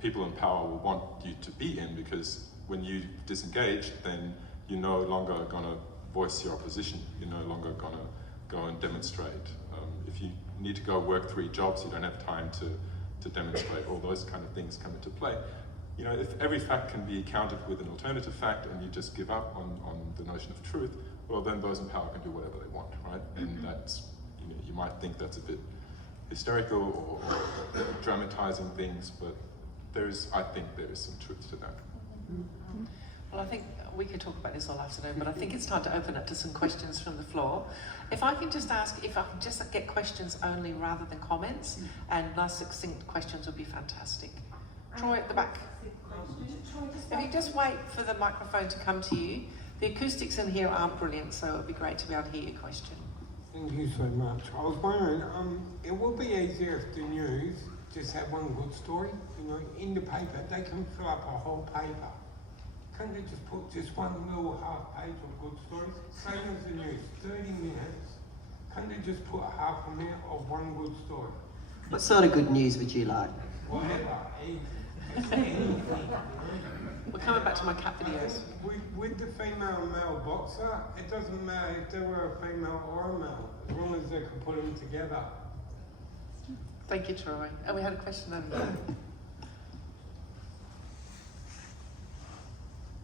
people in power will want you to be in, because when you disengage, then you're no longer going to voice your opposition. You're no longer going to go and demonstrate. If you need to go work 3 jobs, you don't have time to demonstrate. All those kind of things come into play. If every fact can be countered with an alternative fact and you just give up on the notion of truth, well, then those in power can do whatever they want, right? And that's, you might think that's a bit hysterical or dramatizing things, but I think there is some truth to that. Well, I think we could talk about this all afternoon, but I think it's time to open up to some questions from the floor. If I can just ask, if I can just get questions only rather than comments, and nice succinct questions would be fantastic. Troy at the back. If you just wait for the microphone to come to you. The acoustics in here aren't brilliant, so it would be great to be able to hear your question. Thank you so much. I was wondering, it would be easier if the news just had one good story, in the paper. They can fill up a whole paper. Can't they just put just one little half page of good stories? Same as the news, 30 minutes. Can't they just put half a minute of one good story? What sort of good news would you like? Whatever. We're coming back to my cat videos. With the female and male boxer, it doesn't matter if they were a female or a male, as long as they can put them together. Thank you, Troy. And we had a question over here.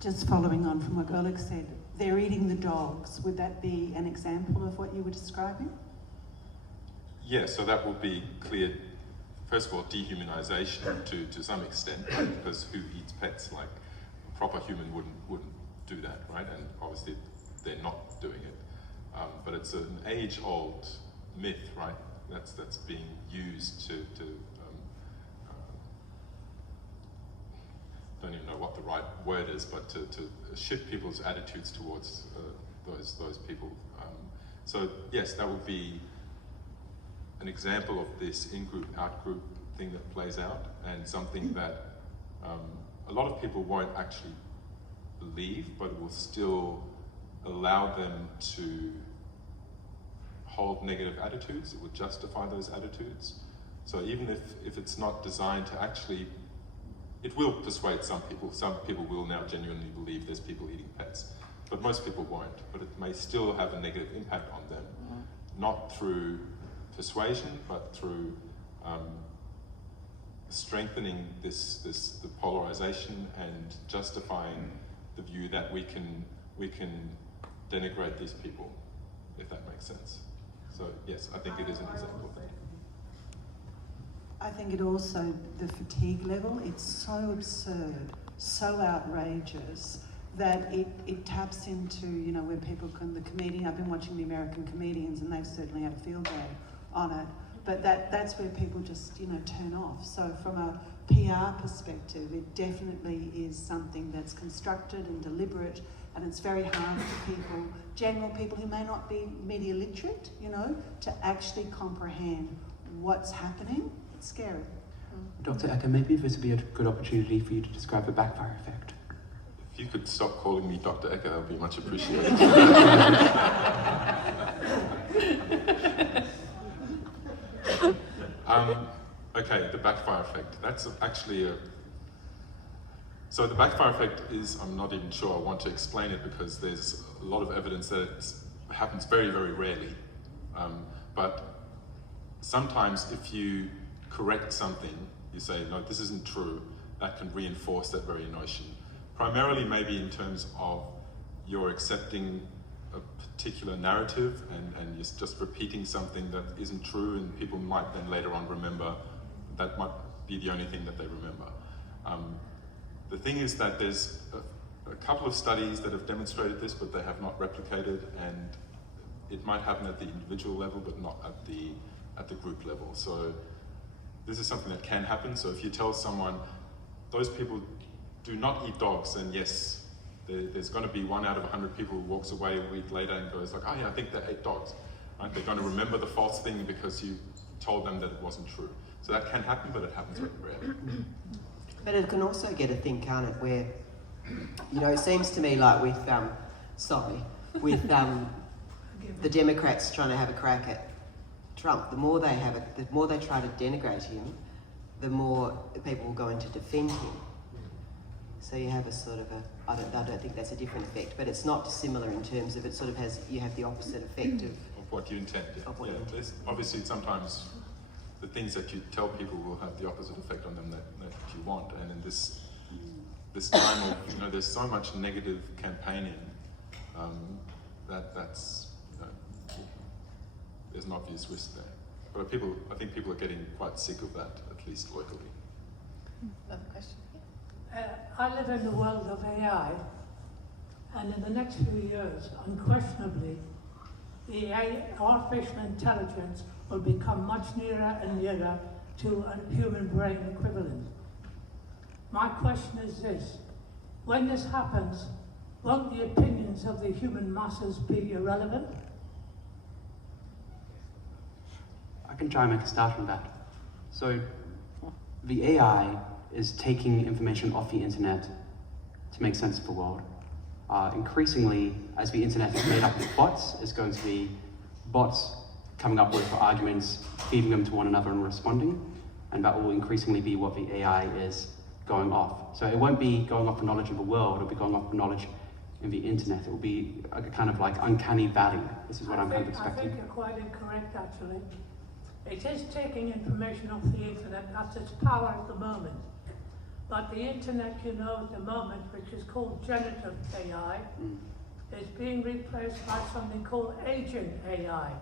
Just following on from what Ullrich said, they're eating the dogs. Would that be an example of what you were describing? Yeah, so that would be clear, first of all, dehumanization to some extent, right? Because who eats pets? Like a proper human wouldn't do that, right? And obviously they're not doing it. But it's an age-old myth, right? That's being used to don't even know what the right word is, but to shift people's attitudes towards those people. So yes, that would be an example of this in-group, out-group thing that plays out, and something that a lot of people won't actually believe, but will still allow them to hold negative attitudes. It would justify those attitudes. So even if it's not designed to actually, it will persuade some people. Some people will now genuinely believe there's people eating pets, but most people won't. But it may still have a negative impact on them, not through persuasion, but through strengthening the polarization and justifying the view that we can denigrate these people, if that makes sense. So yes, I think it is an example of that. I think it also, the fatigue level, it's so absurd, so outrageous, that it taps into, where people can, I've been watching the American comedians and they've certainly had a field day on it, but that's where people just, turn off. So from a PR perspective, it definitely is something that's constructed and deliberate And it's very hard for people, general people who may not be media literate, you know, to actually comprehend what's happening. It's scary. Dr. Ecker, maybe this would be a good opportunity for you to describe the backfire effect. If you could stop calling me Dr. Ecker, that would be much appreciated. Okay, the backfire effect. That's actually a... So the backfire effect is, I'm not even sure I want to explain it because there's a lot of evidence that it happens very, very rarely. But sometimes if you correct something, you say, no, this isn't true, that can reinforce that very notion. Primarily maybe in terms of you're accepting a particular narrative and you're just repeating something that isn't true, and people might then later on remember that might be the only thing that they remember. The thing is that there's a couple of studies that have demonstrated this, but they have not replicated, and it might happen at the individual level, but not at the group level. So this is something that can happen. So if you tell someone, those people do not eat dogs, then yes, there's going to be 1 out of 100 people who walks away a week later and goes like, oh yeah, I think they ate dogs. Right? They're going to remember the false thing because you told them that it wasn't true. So that can happen, but it happens very rarely. But it can also get a thing, can't it, where, you know, it seems to me like with, the Democrats trying to have a crack at Trump, the more they try to denigrate him, the more people will go in to defend him. So you have a sort of a, I don't think that's a different effect, but it's not dissimilar in terms of it sort of has, you have the opposite effect of what you intend. Of what you intend. Obviously sometimes the things that you tell people will have the opposite effect on them that you want. And in this time of, you know, there's so much negative campaigning that's, you know, there's an obvious risk there. But I think people are getting quite sick of that, at least locally. Another question? I live in the world of AI, and in the next few years, unquestionably, the artificial intelligence will become much nearer and nearer to a human brain equivalent. My question is this: when this happens, won't the opinions of the human masses be irrelevant? I can try and make a start on that. So the AI is taking information off the internet to make sense of the world. Increasingly, as the internet is made up of bots, it's going to be bots coming up with arguments, feeding them to one another and responding, and that will increasingly be what the AI is going off. So it won't be going off for knowledge of the world, it'll be going off for knowledge in the internet. It will be a kind of like uncanny valley. This is what I'm kind of expecting. I think you're quite incorrect, actually. It is taking information off the internet, that's its power at the moment. But the internet, you know, at the moment, which is called generative AI, is being replaced by something called agent AI,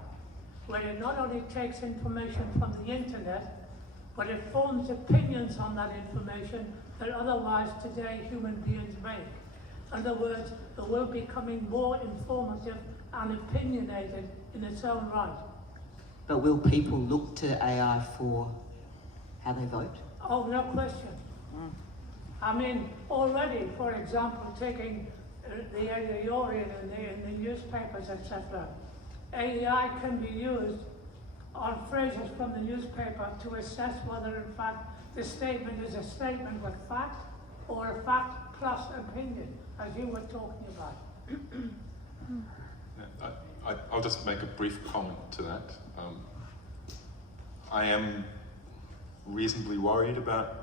where it not only takes information from the internet, but it forms opinions on that information that otherwise today human beings make. In other words, it will be becoming more informative and opinionated in its own right. But will people look to AI for how they vote? Oh, no question. I mean, already, for example, taking the editorial in the newspapers, etc., AI can be used on phrases from the newspaper to assess whether, in fact, the statement is a statement with fact or a fact plus opinion, as you were talking about. I'll just make a brief comment to that. I am reasonably worried about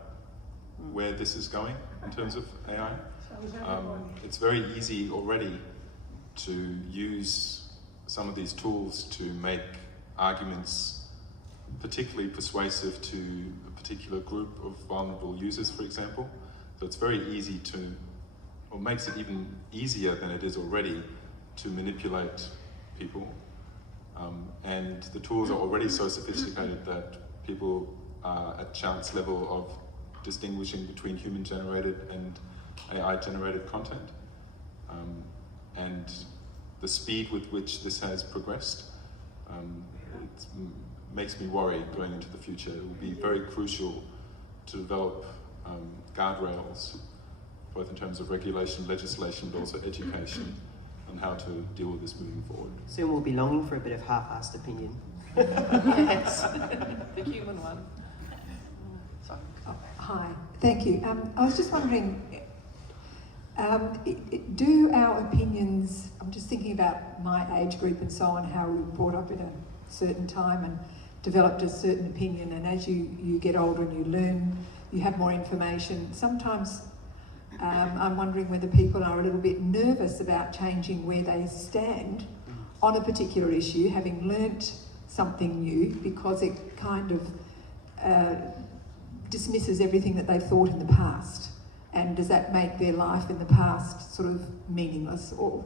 where this is going in terms of AI. It's very easy already to use some of these tools to make arguments particularly persuasive to a particular group of vulnerable users, for example. So it's very easy to, or makes it even easier than it is already, to manipulate people. And the tools are already so sophisticated that people are at chance level of distinguishing between human-generated and AI-generated content. And the speed with which this has progressed, it makes me worry going into the future. It will be very crucial to develop guardrails both in terms of regulation, legislation, but also education, on how to deal with this moving forward. Soon we'll be longing for a bit of half-assed opinion. Yes, the human one. Sorry. Hi, thank you. I was just wondering, do our opinions, I'm just thinking about my age group and so on, how we were brought up in a certain time and developed a certain opinion, and as you get older and you learn, you have more information. Sometimes I'm wondering whether people are a little bit nervous about changing where they stand on a particular issue, having learnt something new, because it kind of dismisses everything that they've thought in the past. And does that make their life in the past sort of meaningless or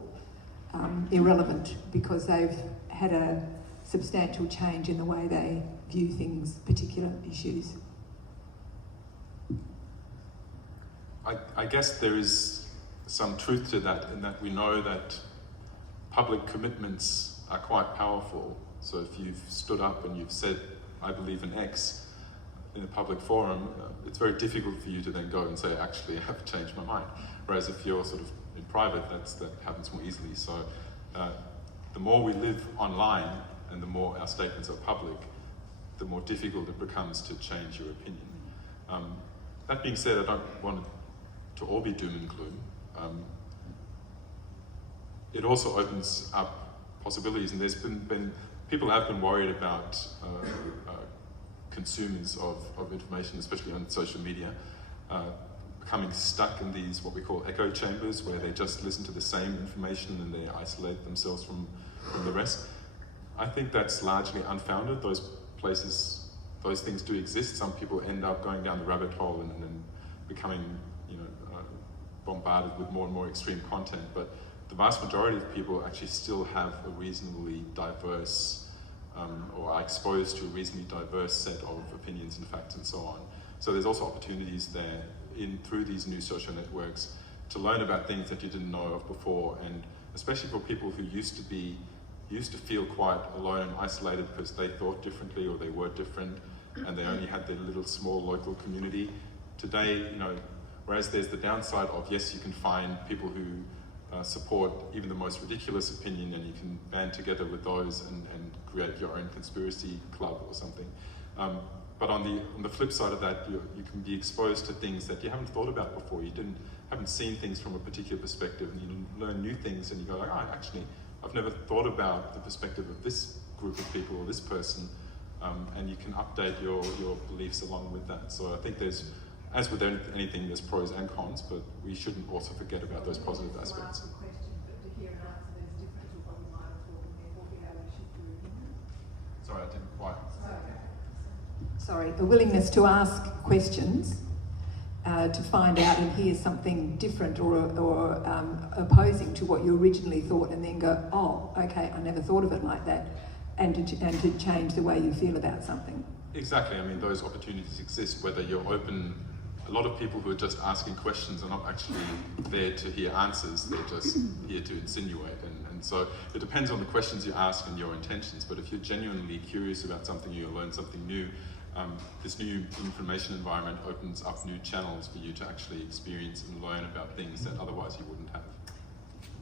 irrelevant because they've had a substantial change in the way they view things, particular issues? I guess there is some truth to that, in that we know that public commitments are quite powerful. So if you've stood up and you've said, I believe in X, in a public forum, it's very difficult for you to then go and say, actually, I have changed my mind. Whereas if you're sort of in private, that happens more easily. So the more we live online and the more our statements are public, the more difficult it becomes to change your opinion. That being said, I don't want it to all be doom and gloom. It also opens up possibilities, and there's been people have been worried about consumers of information, especially on social media, becoming stuck in these what we call echo chambers, where they just listen to the same information and they isolate themselves from the rest. I think that's largely unfounded. Those places, those things do exist. Some people end up going down the rabbit hole and then becoming, bombarded with more and more extreme content. But the vast majority of people actually still have a reasonably diverse, or are exposed to a reasonably diverse set of opinions and facts and so on. So there's also opportunities there through these new social networks to learn about things that you didn't know of before, and especially for people who used to feel quite alone and isolated because they thought differently or they were different and they only had their little small local community. Today, whereas there's the downside of, yes, you can find people who support even the most ridiculous opinion, and you can band together with those and create your own conspiracy club or something. But on the flip side of that, you can be exposed to things that you haven't thought about before. You haven't seen things from a particular perspective, and you learn new things, and you go like, actually, I've never thought about the perspective of this group of people or this person, and you can update your beliefs along with that. So I think there's, as with anything, there's pros and cons, but we shouldn't also forget about those positive aspects. Sorry, I didn't quite. Sorry, a willingness to ask questions, to find out and hear something different or opposing to what you originally thought, and then go, oh, okay, I never thought of it like that, and to change the way you feel about something. Exactly. I mean, those opportunities exist, whether you're open. A lot of people who are just asking questions are not actually there to hear answers, they're just here to insinuate. And so it depends on the questions you ask and your intentions, but if you're genuinely curious about something, you'll learn something new. This new information environment opens up new channels for you to actually experience and learn about things that otherwise you wouldn't have.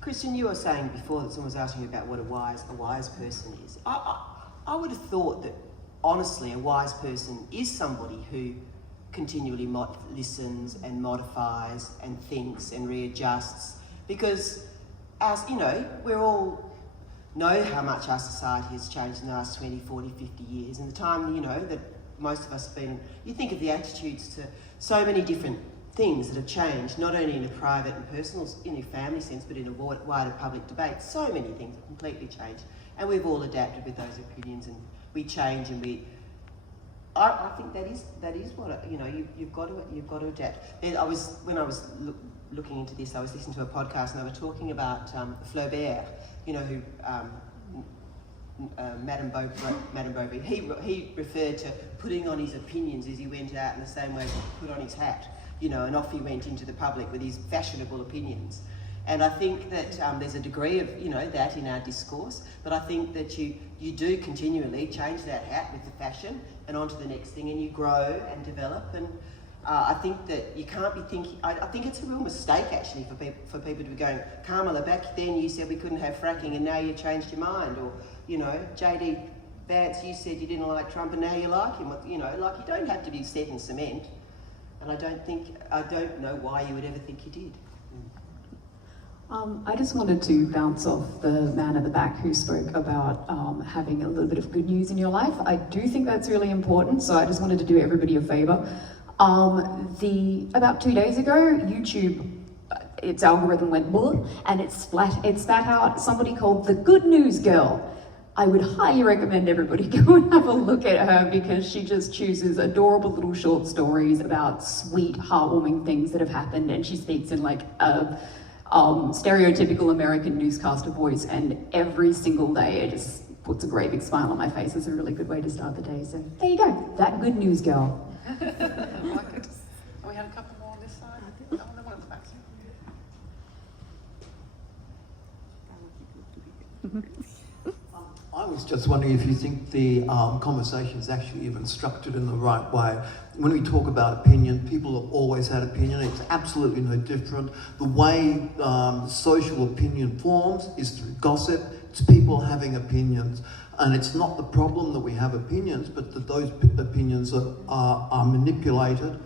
Christian, you were saying before that someone was asking you about what a wise person is. I would have thought that, honestly, a wise person is somebody who continually listens and modifies and thinks and readjusts, because, as you know, we all know how much our society has changed in the last 20, 40, 50 years, and the time, that most of us have been, you think of the attitudes to so many different things that have changed, not only in a private and personal, in a family sense, but in a wider public debate. So many things have completely changed, and we've all adapted with those opinions, and we change, and I think that is what you've got to adapt. When I was looking into this, I was listening to a podcast, and they were talking about Flaubert, who Madame Bovary. He referred to putting on his opinions as he went out in the same way he put on his hat, and off he went into the public with his fashionable opinions. And I think that there's a degree of that in our discourse, but I think that you do continually change that hat with the fashion and on to the next thing, and you grow and develop. And I think that you can't be thinking, I think it's a real mistake actually for people to be going, Carmela, back then you said we couldn't have fracking and now you changed your mind, or, you know, JD Vance, you said you didn't like Trump and now you like him, you know, like you don't have to be set in cement, and I don't know why you would ever think you did. I just wanted to bounce off the man at the back who spoke about having a little bit of good news in your life. I do think that's really important, so I just wanted to do everybody a favour. About 2 days ago, YouTube, its algorithm went bull, and it spat out somebody called the Good News Girl. I would highly recommend everybody go and have a look at her, because she just chooses adorable little short stories about sweet, heartwarming things that have happened, and she speaks in like a stereotypical American newscaster voice, and every single day it just puts a great big smile on my face. It's a really good way to start the day. So there you go, that Good News Girl. I like it. We had a couple more on this side. Oh, no, one at the back. I was just wondering if you think the conversation is actually even structured in the right way. When we talk about opinion, people have always had opinion. It's absolutely no different. The way social opinion forms is through gossip. It's people having opinions. And it's not the problem that we have opinions, but that those opinions are manipulated.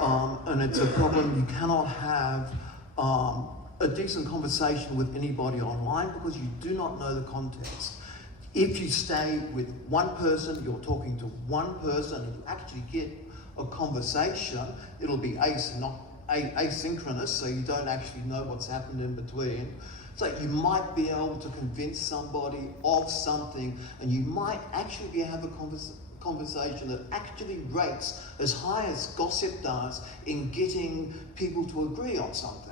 And it's a problem. You cannot have a decent conversation with anybody online because you do not know the context. If you stay with one person, you're talking to one person, and you actually get a conversation, it'll be asynchronous, so you don't actually know what's happened in between. So you might be able to convince somebody of something, and you might actually be able to have a conversation that actually rates as high as gossip does in getting people to agree on something.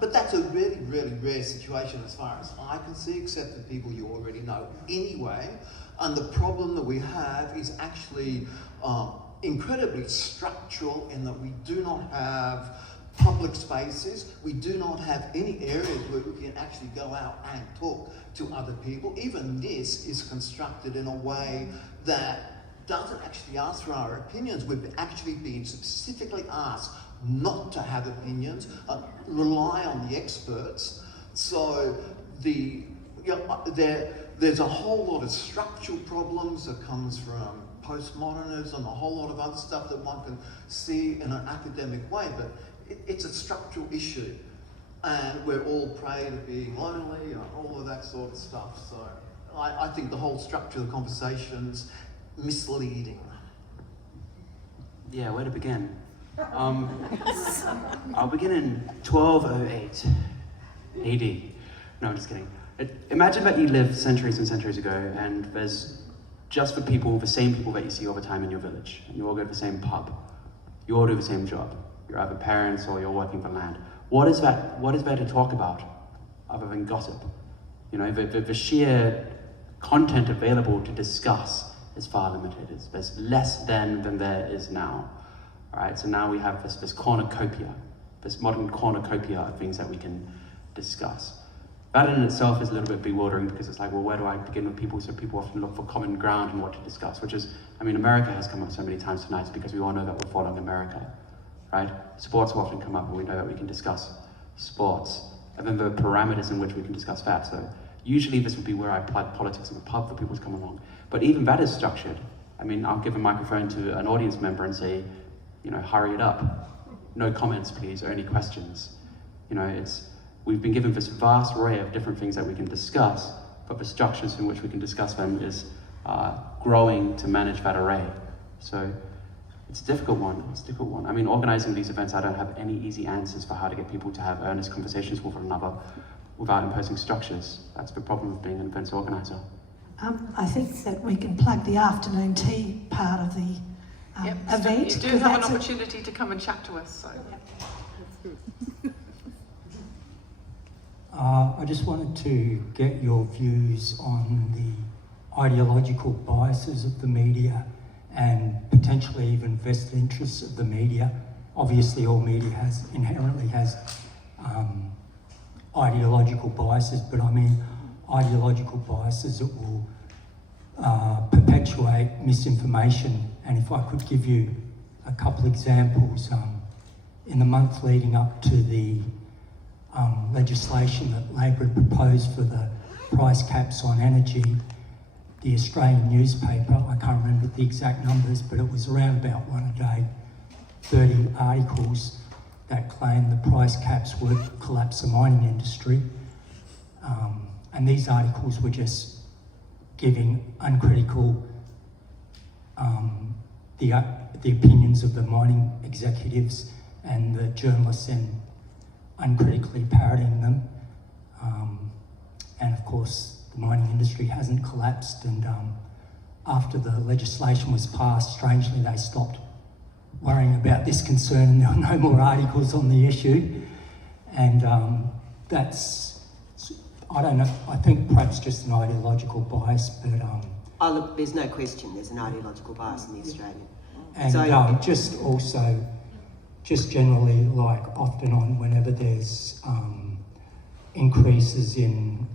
But that's a really, really rare situation as far as I can see, except for people you already know anyway. And the problem that we have is actually incredibly structural, in that we do not have public spaces. We do not have any areas where we can actually go out and talk to other people. Even this is constructed in a way that doesn't actually ask for our opinions. We've actually been specifically asked not to have opinions, rely on the experts. So there's a whole lot of structural problems that comes from postmodernism, a whole lot of other stuff that one can see in an academic way, but it's a structural issue, and we're all prey to being lonely and all of that sort of stuff. So I think the whole structure of the conversation's misleading. Yeah, where to begin? I'll begin in 1208 AD. No, I'm just kidding. Imagine that you lived centuries and centuries ago, and there's just the same people that you see all the time in your village, and you all go to the same pub. You all do the same job. You're either parents or you're working for land. What is there to talk about other than gossip? You know, the sheer content available to discuss is far limited. There's less then than there is now. All right, so now we have this cornucopia, this modern cornucopia of things that we can discuss. That in itself is a little bit bewildering, because it's like, well, where do I begin with people? So people often look for common ground and what to discuss, which is, I mean, America has come up so many times tonight because we all know that we're following America, right? Sports will often come up and we know that we can discuss sports, and then there are parameters in which we can discuss that. So usually this would be where I apply politics in the pub for people to come along. But even that is structured. I mean, I'll give a microphone to an audience member and say, you know, hurry it up. No comments, please, or any questions. You know, we've been given this vast array of different things that we can discuss, but the structures in which we can discuss them is growing to manage that array. So it's a difficult one. It's a difficult one. I mean, organising these events, I don't have any easy answers for how to get people to have earnest conversations with one another without imposing structures. That's the problem of being an events organiser. I think that we can plug the afternoon tea part of the event. You do have an opportunity to come and chat to us. So. I just wanted to get your views on the ideological biases of the media and potentially even vested interests of the media. Obviously, all media inherently has ideological biases, but I mean ideological biases that will perpetuate misinformation. And if I could give you a couple examples. In the month leading up to the legislation that Labor had proposed for the price caps on energy, the Australian newspaper, I can't remember the exact numbers, but it was around about one a day, 30 articles that claimed the price caps would collapse the mining industry. And these articles were just giving uncritical the opinions of the mining executives and the journalists, and uncritically parroting them. And of course, the mining industry hasn't collapsed, and after the legislation was passed, strangely, they stopped worrying about this concern and there were no more articles on the issue. And that's, I don't know, I think perhaps just an ideological bias, but... Oh look, there's no question there's an ideological bias in the Australian. And just also, just generally, like often on whenever there's increases in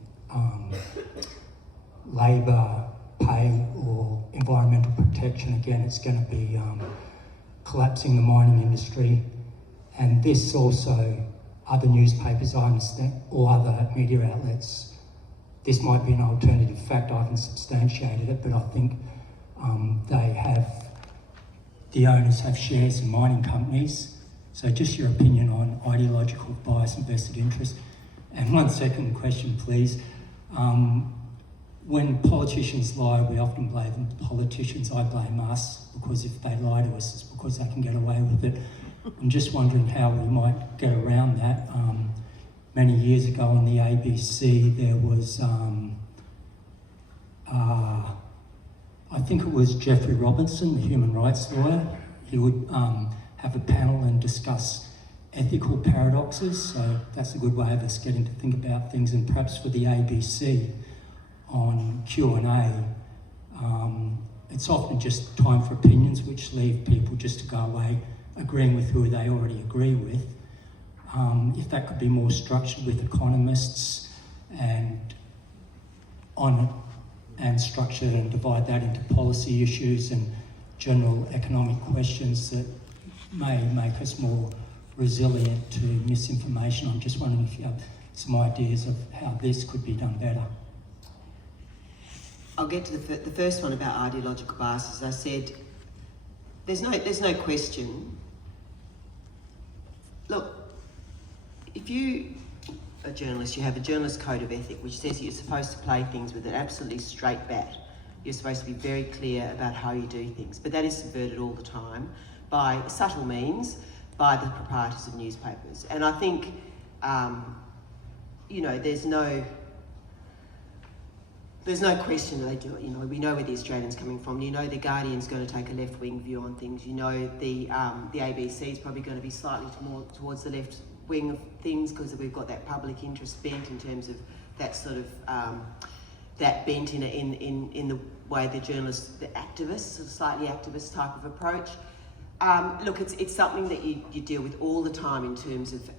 labour, pay or environmental protection, again it's going to be collapsing the mining industry. And this also, other newspapers, I understand, or other media outlets, this might be an alternative fact, I haven't substantiated it, but I think the owners have shares in mining companies. So just your opinion on ideological bias and vested interest. And one second question, please. When politicians lie, we often blame politicians. I blame us, because if they lie to us, it's because they can get away with it. I'm just wondering how we might get around that. Many years ago on the ABC, there was, I think it was Jeffrey Robinson, the human rights lawyer. He would have a panel and discuss ethical paradoxes. So that's a good way of us getting to think about things. And perhaps for the ABC on Q&A, it's often just time for opinions, which leave people just to go away agreeing with who they already agree with. If that could be more structured with economists and structured and divide that into policy issues and general economic questions that may make us more resilient to misinformation. I'm just wondering if you have some ideas of how this could be done better. I'll get to the first one about ideological bias. As I said, there's no question. Look, if you a journalist, you have a journalist code of ethic which says you're supposed to play things with an absolutely straight bat. You're supposed to be very clear about how you do things, but that is subverted all the time by subtle means by the proprietors of newspapers. And I think, you know, there's no question that they do it. You know, we know where the Australian's coming from. You know, the Guardian's going to take a left-wing view on things. You know, the ABC is probably going to be slightly more towards the left wing of things because we've got that public interest bent in terms of that sort of that bent in the way the journalists, the activists, sort of slightly activist type of approach. Look, it's something that you deal with all the time in terms of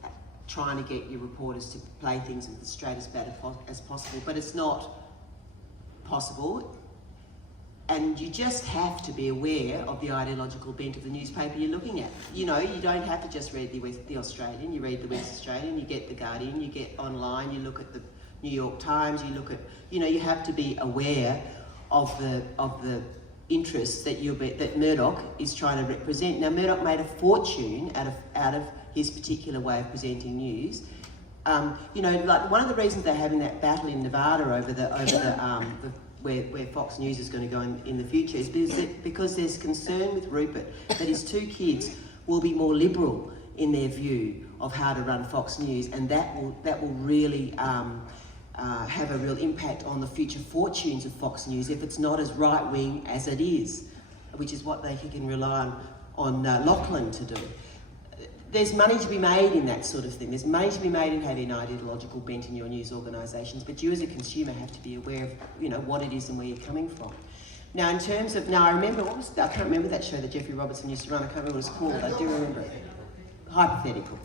trying to get your reporters to play things with the straightest bat as possible, but it's not possible, and you just have to be aware of the ideological bent of the newspaper you're looking at. You know, you don't have to just read the Australian, you read the West Australian, you get the Guardian, you get online, you look at the New York Times, you look at, you know, you have to be aware of the interests that that Murdoch is trying to represent. Now, Murdoch made a fortune out of his particular way of presenting news. You know, like one of the reasons they're having that battle in Nevada over where Fox News is going to go in the future is because there's concern with Rupert that his two kids will be more liberal in their view of how to run Fox News, and that will really have a real impact on the future fortunes of Fox News if it's not as right-wing as it is, which is what they can rely on Lachlan to do. There's money to be made in that sort of thing. There's money to be made in having an ideological bent in your news organisations, but you as a consumer have to be aware of, you know, what it is and where you're coming from. Now, in terms of, I remember, I can't remember that show that Jeffrey Robertson used to run, I can't remember what it was called, I do remember it. Hypothetical.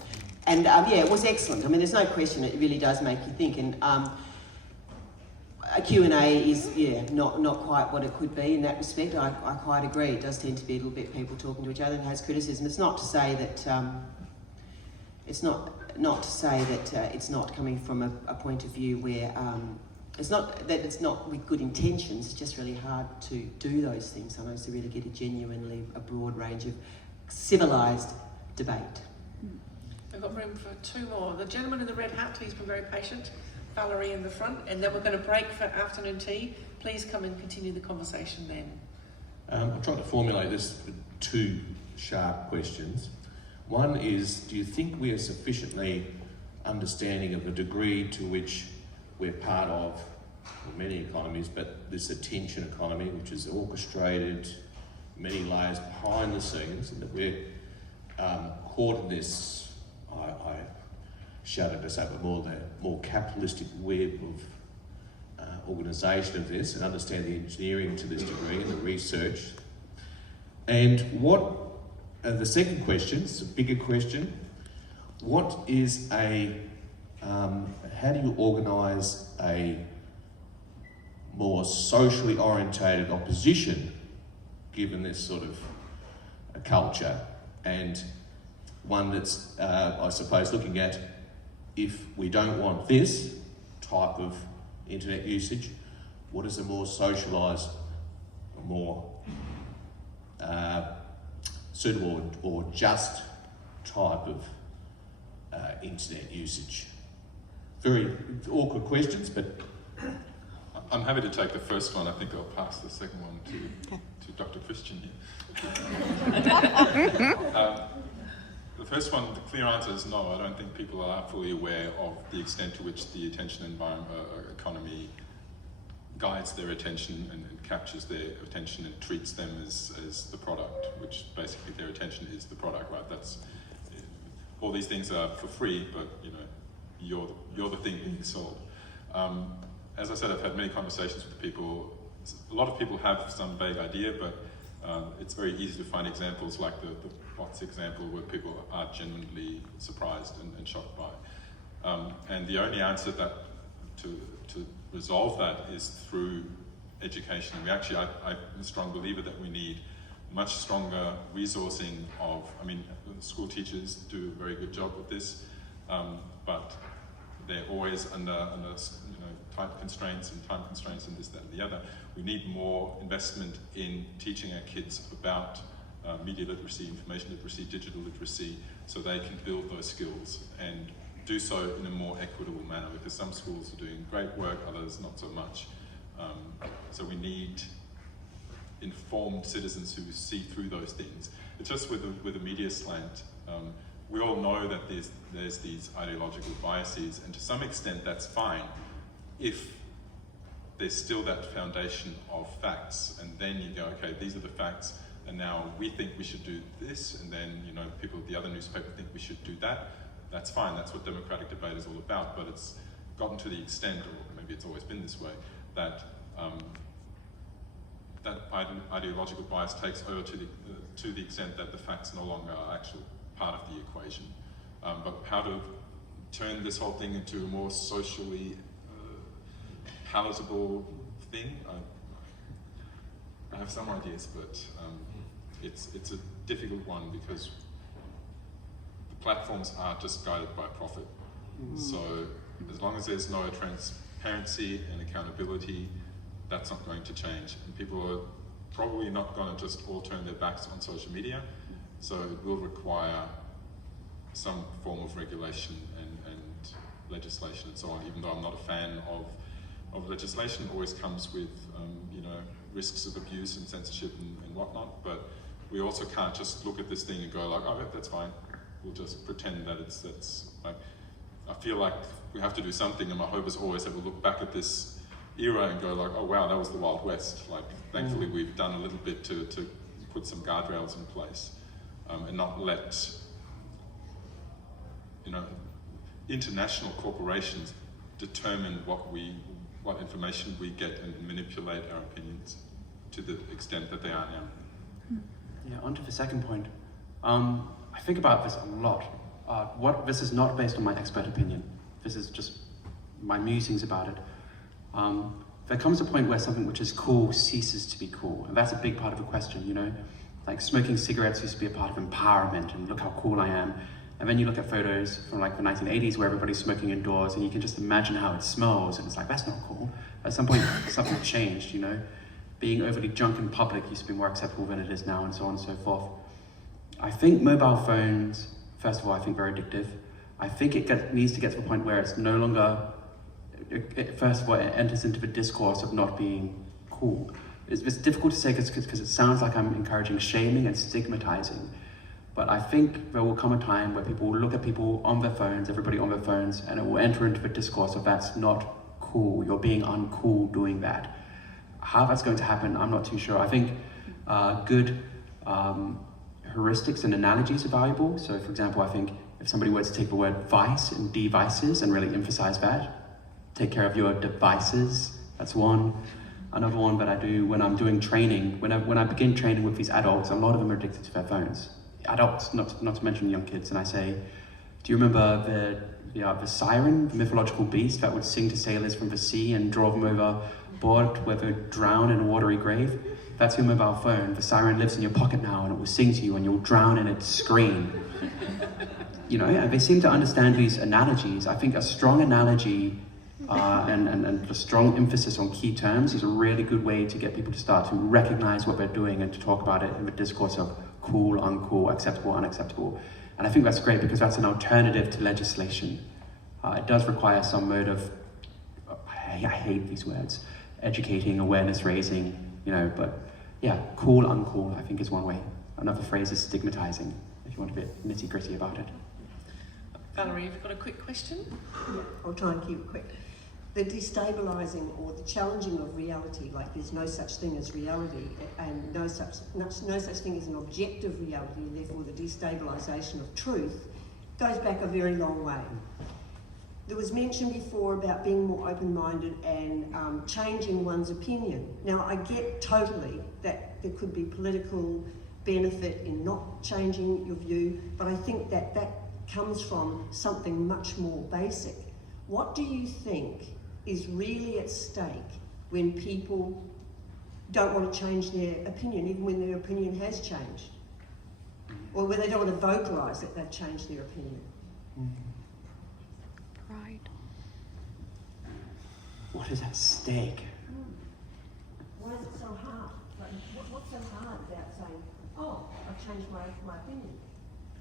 And yeah, it was excellent. I mean, there's no question, it really does make you think. And a Q&A is, not quite what it could be in that respect. I quite agree. It does tend to be a little bit people talking to each other and has criticism. It's not to say that it's not coming from a point of view where it's not that it's not with good intentions. It's just really hard to do those things sometimes to really get a broad range of civilised debate. We've got room for two more. The gentleman in the red hat, he's been very patient. Valerie in the front, and then we're going to break for afternoon tea. Please come and continue the conversation then. I'm trying to formulate this with two sharp questions. One is, do you think we are sufficiently understanding of the degree to which we're part of many economies, but this attention economy, which is orchestrated, many layers behind the scenes, and that we're caught in this, I shudder to say, but more capitalistic web of organisation of this, and understand the engineering to this degree and the research. And the second question, it's a bigger question, what is how do you organise a more socially orientated opposition, given this sort of a culture, and one that's, I suppose, looking at if we don't want this type of internet usage, what is a more socialised, more suitable or just type of internet usage? Very awkward questions, but I'm happy to take the first one. I think I'll pass the second one to Dr. Christian here. The first one, the clear answer is no. I don't think people are fully aware of the extent to which the attention economy guides their attention and captures their attention and treats them as the product, which basically their attention is the product, right? That's all these things are for free, but you're the thing being sold. As I said, I've had many conversations with people. A lot of people have some vague idea, but it's very easy to find examples like the POTS example where people are genuinely surprised and shocked by. And the only answer to resolve that is through education. And I'm a strong believer that we need much stronger resourcing of, school teachers do a very good job with this, but they're always under tight constraints and time constraints and this, that, and the other. We need more investment in teaching our kids about media literacy, information literacy, digital literacy, so they can build those skills and do so in a more equitable manner, because some schools are doing great work, others not so much. So we need informed citizens who see through those things. It's just with a media slant, we all know that there's these ideological biases, and to some extent that's fine if there's still that foundation of facts, and then you go, okay, these are the facts, and now we think we should do this, and then people at the other newspaper think we should do that. That's fine, that's what democratic debate is all about, but it's gotten to the extent, or maybe it's always been this way, that that ideological bias takes over to the extent that the facts no longer are actually part of the equation. But how to turn this whole thing into a more socially palatable thing, I have some ideas, but it's a difficult one because the platforms are just guided by profit. So as long as there's no transparency and accountability, that's not going to change. And people are probably not going to just all turn their backs on social media. So it will require some form of regulation and legislation and so on, even though I'm not a fan of legislation. It always comes with risks of abuse and censorship and whatnot, but we also can't just look at this thing and go like, oh, that's fine. We'll just pretend that that's like, I feel like we have to do something, and my hope is always that we'll look back at this era and go like, oh wow, that was the Wild West. Like, thankfully we've done a little bit to put some guardrails in place, and not let international corporations determine what information we get and manipulate our opinions to the extent that they are now. Yeah, onto the second point. I think about this a lot. This is not based on my expert opinion. This is just my musings about it. there comes a point where something which is cool ceases to be cool, and that's a big part of the question, you know? Like smoking cigarettes used to be a part of empowerment, and look how cool I am. And then you look at photos from like the 1980s where everybody's smoking indoors, and you can just imagine how it smells, and it's like, that's not cool. At some point, something changed, you know? Being overly drunk in public used to be more acceptable than it is now, and so on and so forth. I think mobile phones, first of all, I think very addictive. I think it needs to get to the point where it's no longer, first of all, it enters into the discourse of not being cool. It's difficult to say because it sounds like I'm encouraging shaming and stigmatizing. But I think there will come a time where people will look at people on their phones, everybody on their phones, and it will enter into the discourse of that's not cool, you're being uncool doing that. How that's going to happen, I'm not too sure. I think good heuristics and analogies are valuable. So for example, I think if somebody were to take the word vice and devices and really emphasize that, take care of your devices, that's one. Another one that I do when I'm doing training, when I begin training with these adults, a lot of them are addicted to their phones. Adults, not to mention young kids, and I say, do you remember the siren, the mythological beast that would sing to sailors from the sea and draw them overboard where they drown in a watery grave? That's your mobile phone. The siren lives in your pocket now, and it will sing to you, and you'll drown in its scream. You know, and they seem to understand these analogies. I think a strong analogy and a strong emphasis on key terms is a really good way to get people to start to recognize what they're doing and to talk about it in the discourse of cool, uncool, acceptable, unacceptable. And I think that's great because that's an alternative to legislation. It does require some mode of, I hate these words, educating, awareness raising, you know, but yeah, cool, uncool, I think is one way. Another phrase is stigmatizing, if you want to be nitty gritty about it. Valerie, have you got a quick question? Yeah, I'll try and keep it quick. The destabilising or the challenging of reality, like there's no such thing as reality and no such thing as an objective reality, and therefore the destabilisation of truth, goes back a very long way. There was mention before about being more open-minded and changing one's opinion. Now, I get totally that there could be political benefit in not changing your view, but I think that comes from something much more basic. What do you think is really at stake when people don't want to change their opinion, even when their opinion has changed? Or when they don't want to vocalise that they've changed their opinion? Pride. What is at stake? Why is it so hard? Like, what's so hard about saying, oh, I've changed my opinion?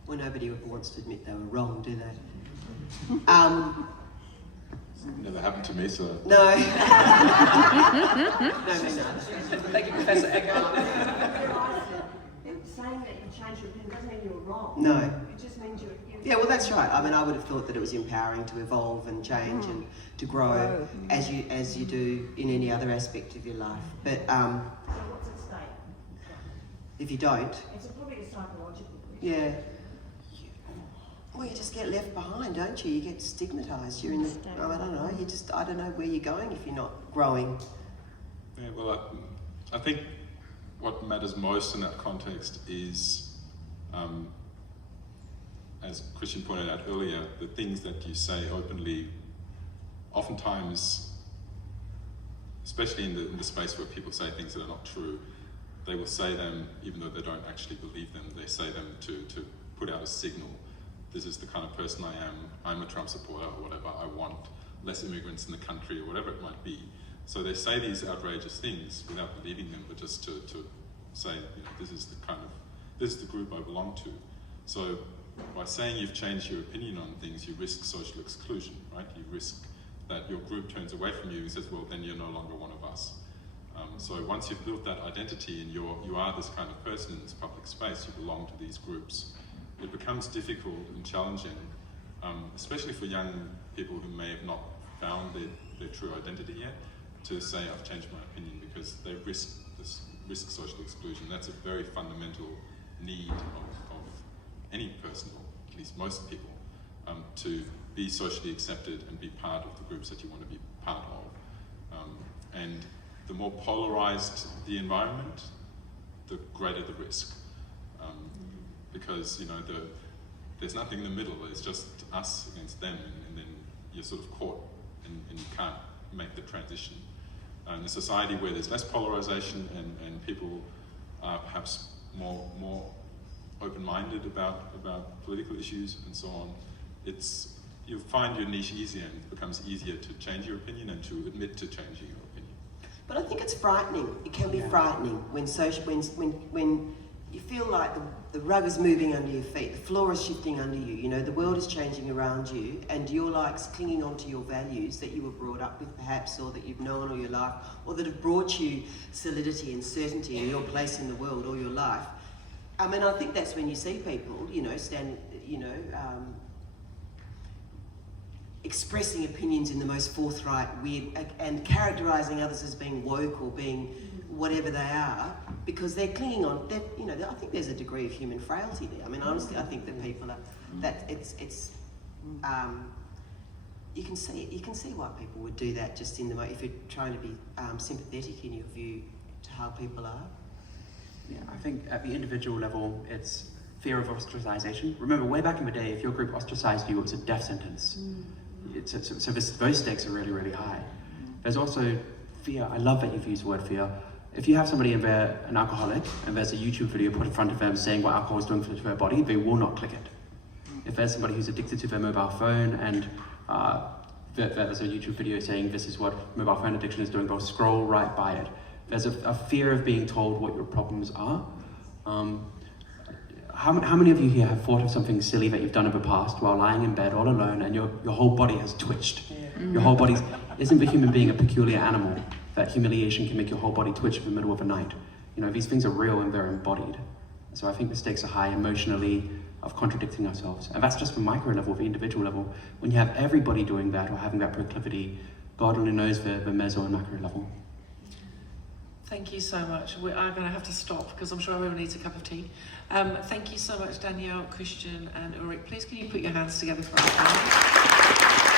Well, nobody ever wants to admit they were wrong, do they? Never happened to me, so... No. No. Thank you, Professor Ecker. Saying that you changed your opinion doesn't mean you're wrong. No. It just means you're... Yeah, well, that's right. I mean, I would have thought that it was empowering to evolve and change and to grow as you do in any other aspect of your life. But So what's at stake? if you don't, It's probably a psychological question. yeah. Well, you just get left behind, don't you? You get stigmatised. You're in the, I don't know, I don't know where you're going if you're not growing. Yeah, well, I think what matters most in that context is, as Christian pointed out earlier, the things that you say openly, oftentimes, especially in the space where people say things that are not true, they will say them even though they don't actually believe them. They say them to put out a signal. This is the kind of person I am. I'm a Trump supporter or whatever. I want less immigrants in the country or whatever it might be. So they say these outrageous things without believing them, but just to say, you know, this is the group I belong to. So by saying you've changed your opinion on things, you risk social exclusion, right? You risk that your group turns away from you and says, well, then you're no longer one of us. So once you've built that identity and you are this kind of person in this public space, you belong to these groups, it becomes difficult and challenging, especially for young people who may have not found their true identity yet, to say, I've changed my opinion, because they risk social exclusion. That's a very fundamental need of any person, or at least most people, to be socially accepted and be part of the groups that you want to be part of. And the more polarized the environment, the greater the risk. Because, you know, there's nothing in the middle, it's just us against them, and then you're sort of caught and you can't make the transition. in a society where there's less polarisation and people are perhaps more open-minded about political issues and so on, you'll find your niche easier, and it becomes easier to change your opinion and to admit to changing your opinion. But I think it's frightening. It can be frightening when you feel like the rug is moving under your feet, the floor is shifting under you, you know, the world is changing around you, and you're like clinging on to your values that you were brought up with perhaps, or that you've known all your life, or that have brought you solidity and certainty in your place in the world all your life. I mean, I think that's when you see people, you know, expressing opinions in the most forthright, weird, and characterising others as being woke or being whatever they are, because they're clinging on. You know, I think there's a degree of human frailty there. I mean, honestly, I think that people are you can see why people would do that just if you're trying to be sympathetic in your view to how people are. Yeah, I think at the individual level, it's fear of ostracisation. Remember, way back in the day, if your group ostracised you, it was a death sentence. Those stakes are really, really high. There's also fear. I love that you've used the word fear. If you have somebody and they're an alcoholic and there's a YouTube video put in front of them saying what alcohol is doing to their body, they will not click it. If there's somebody who's addicted to their mobile phone and there's a YouTube video saying this is what mobile phone addiction is doing, they'll scroll right by it. There's a fear of being told what your problems are. How many of you here have thought of something silly that you've done in the past while lying in bed all alone and your whole body has twitched? Your whole body's... Isn't the human being a peculiar animal that humiliation can make your whole body twitch in the middle of the night? You know, these things are real and they're embodied. So I think the stakes are high emotionally of contradicting ourselves. And that's just the micro level, the individual level. When you have everybody doing that or having that proclivity, God only knows the meso and macro level. Thank you so much. We are going to have to stop because I'm sure everyone needs a cup of tea. Thank you so much, Danielle, Christian and Ullrich. Please can you put your hands together for us?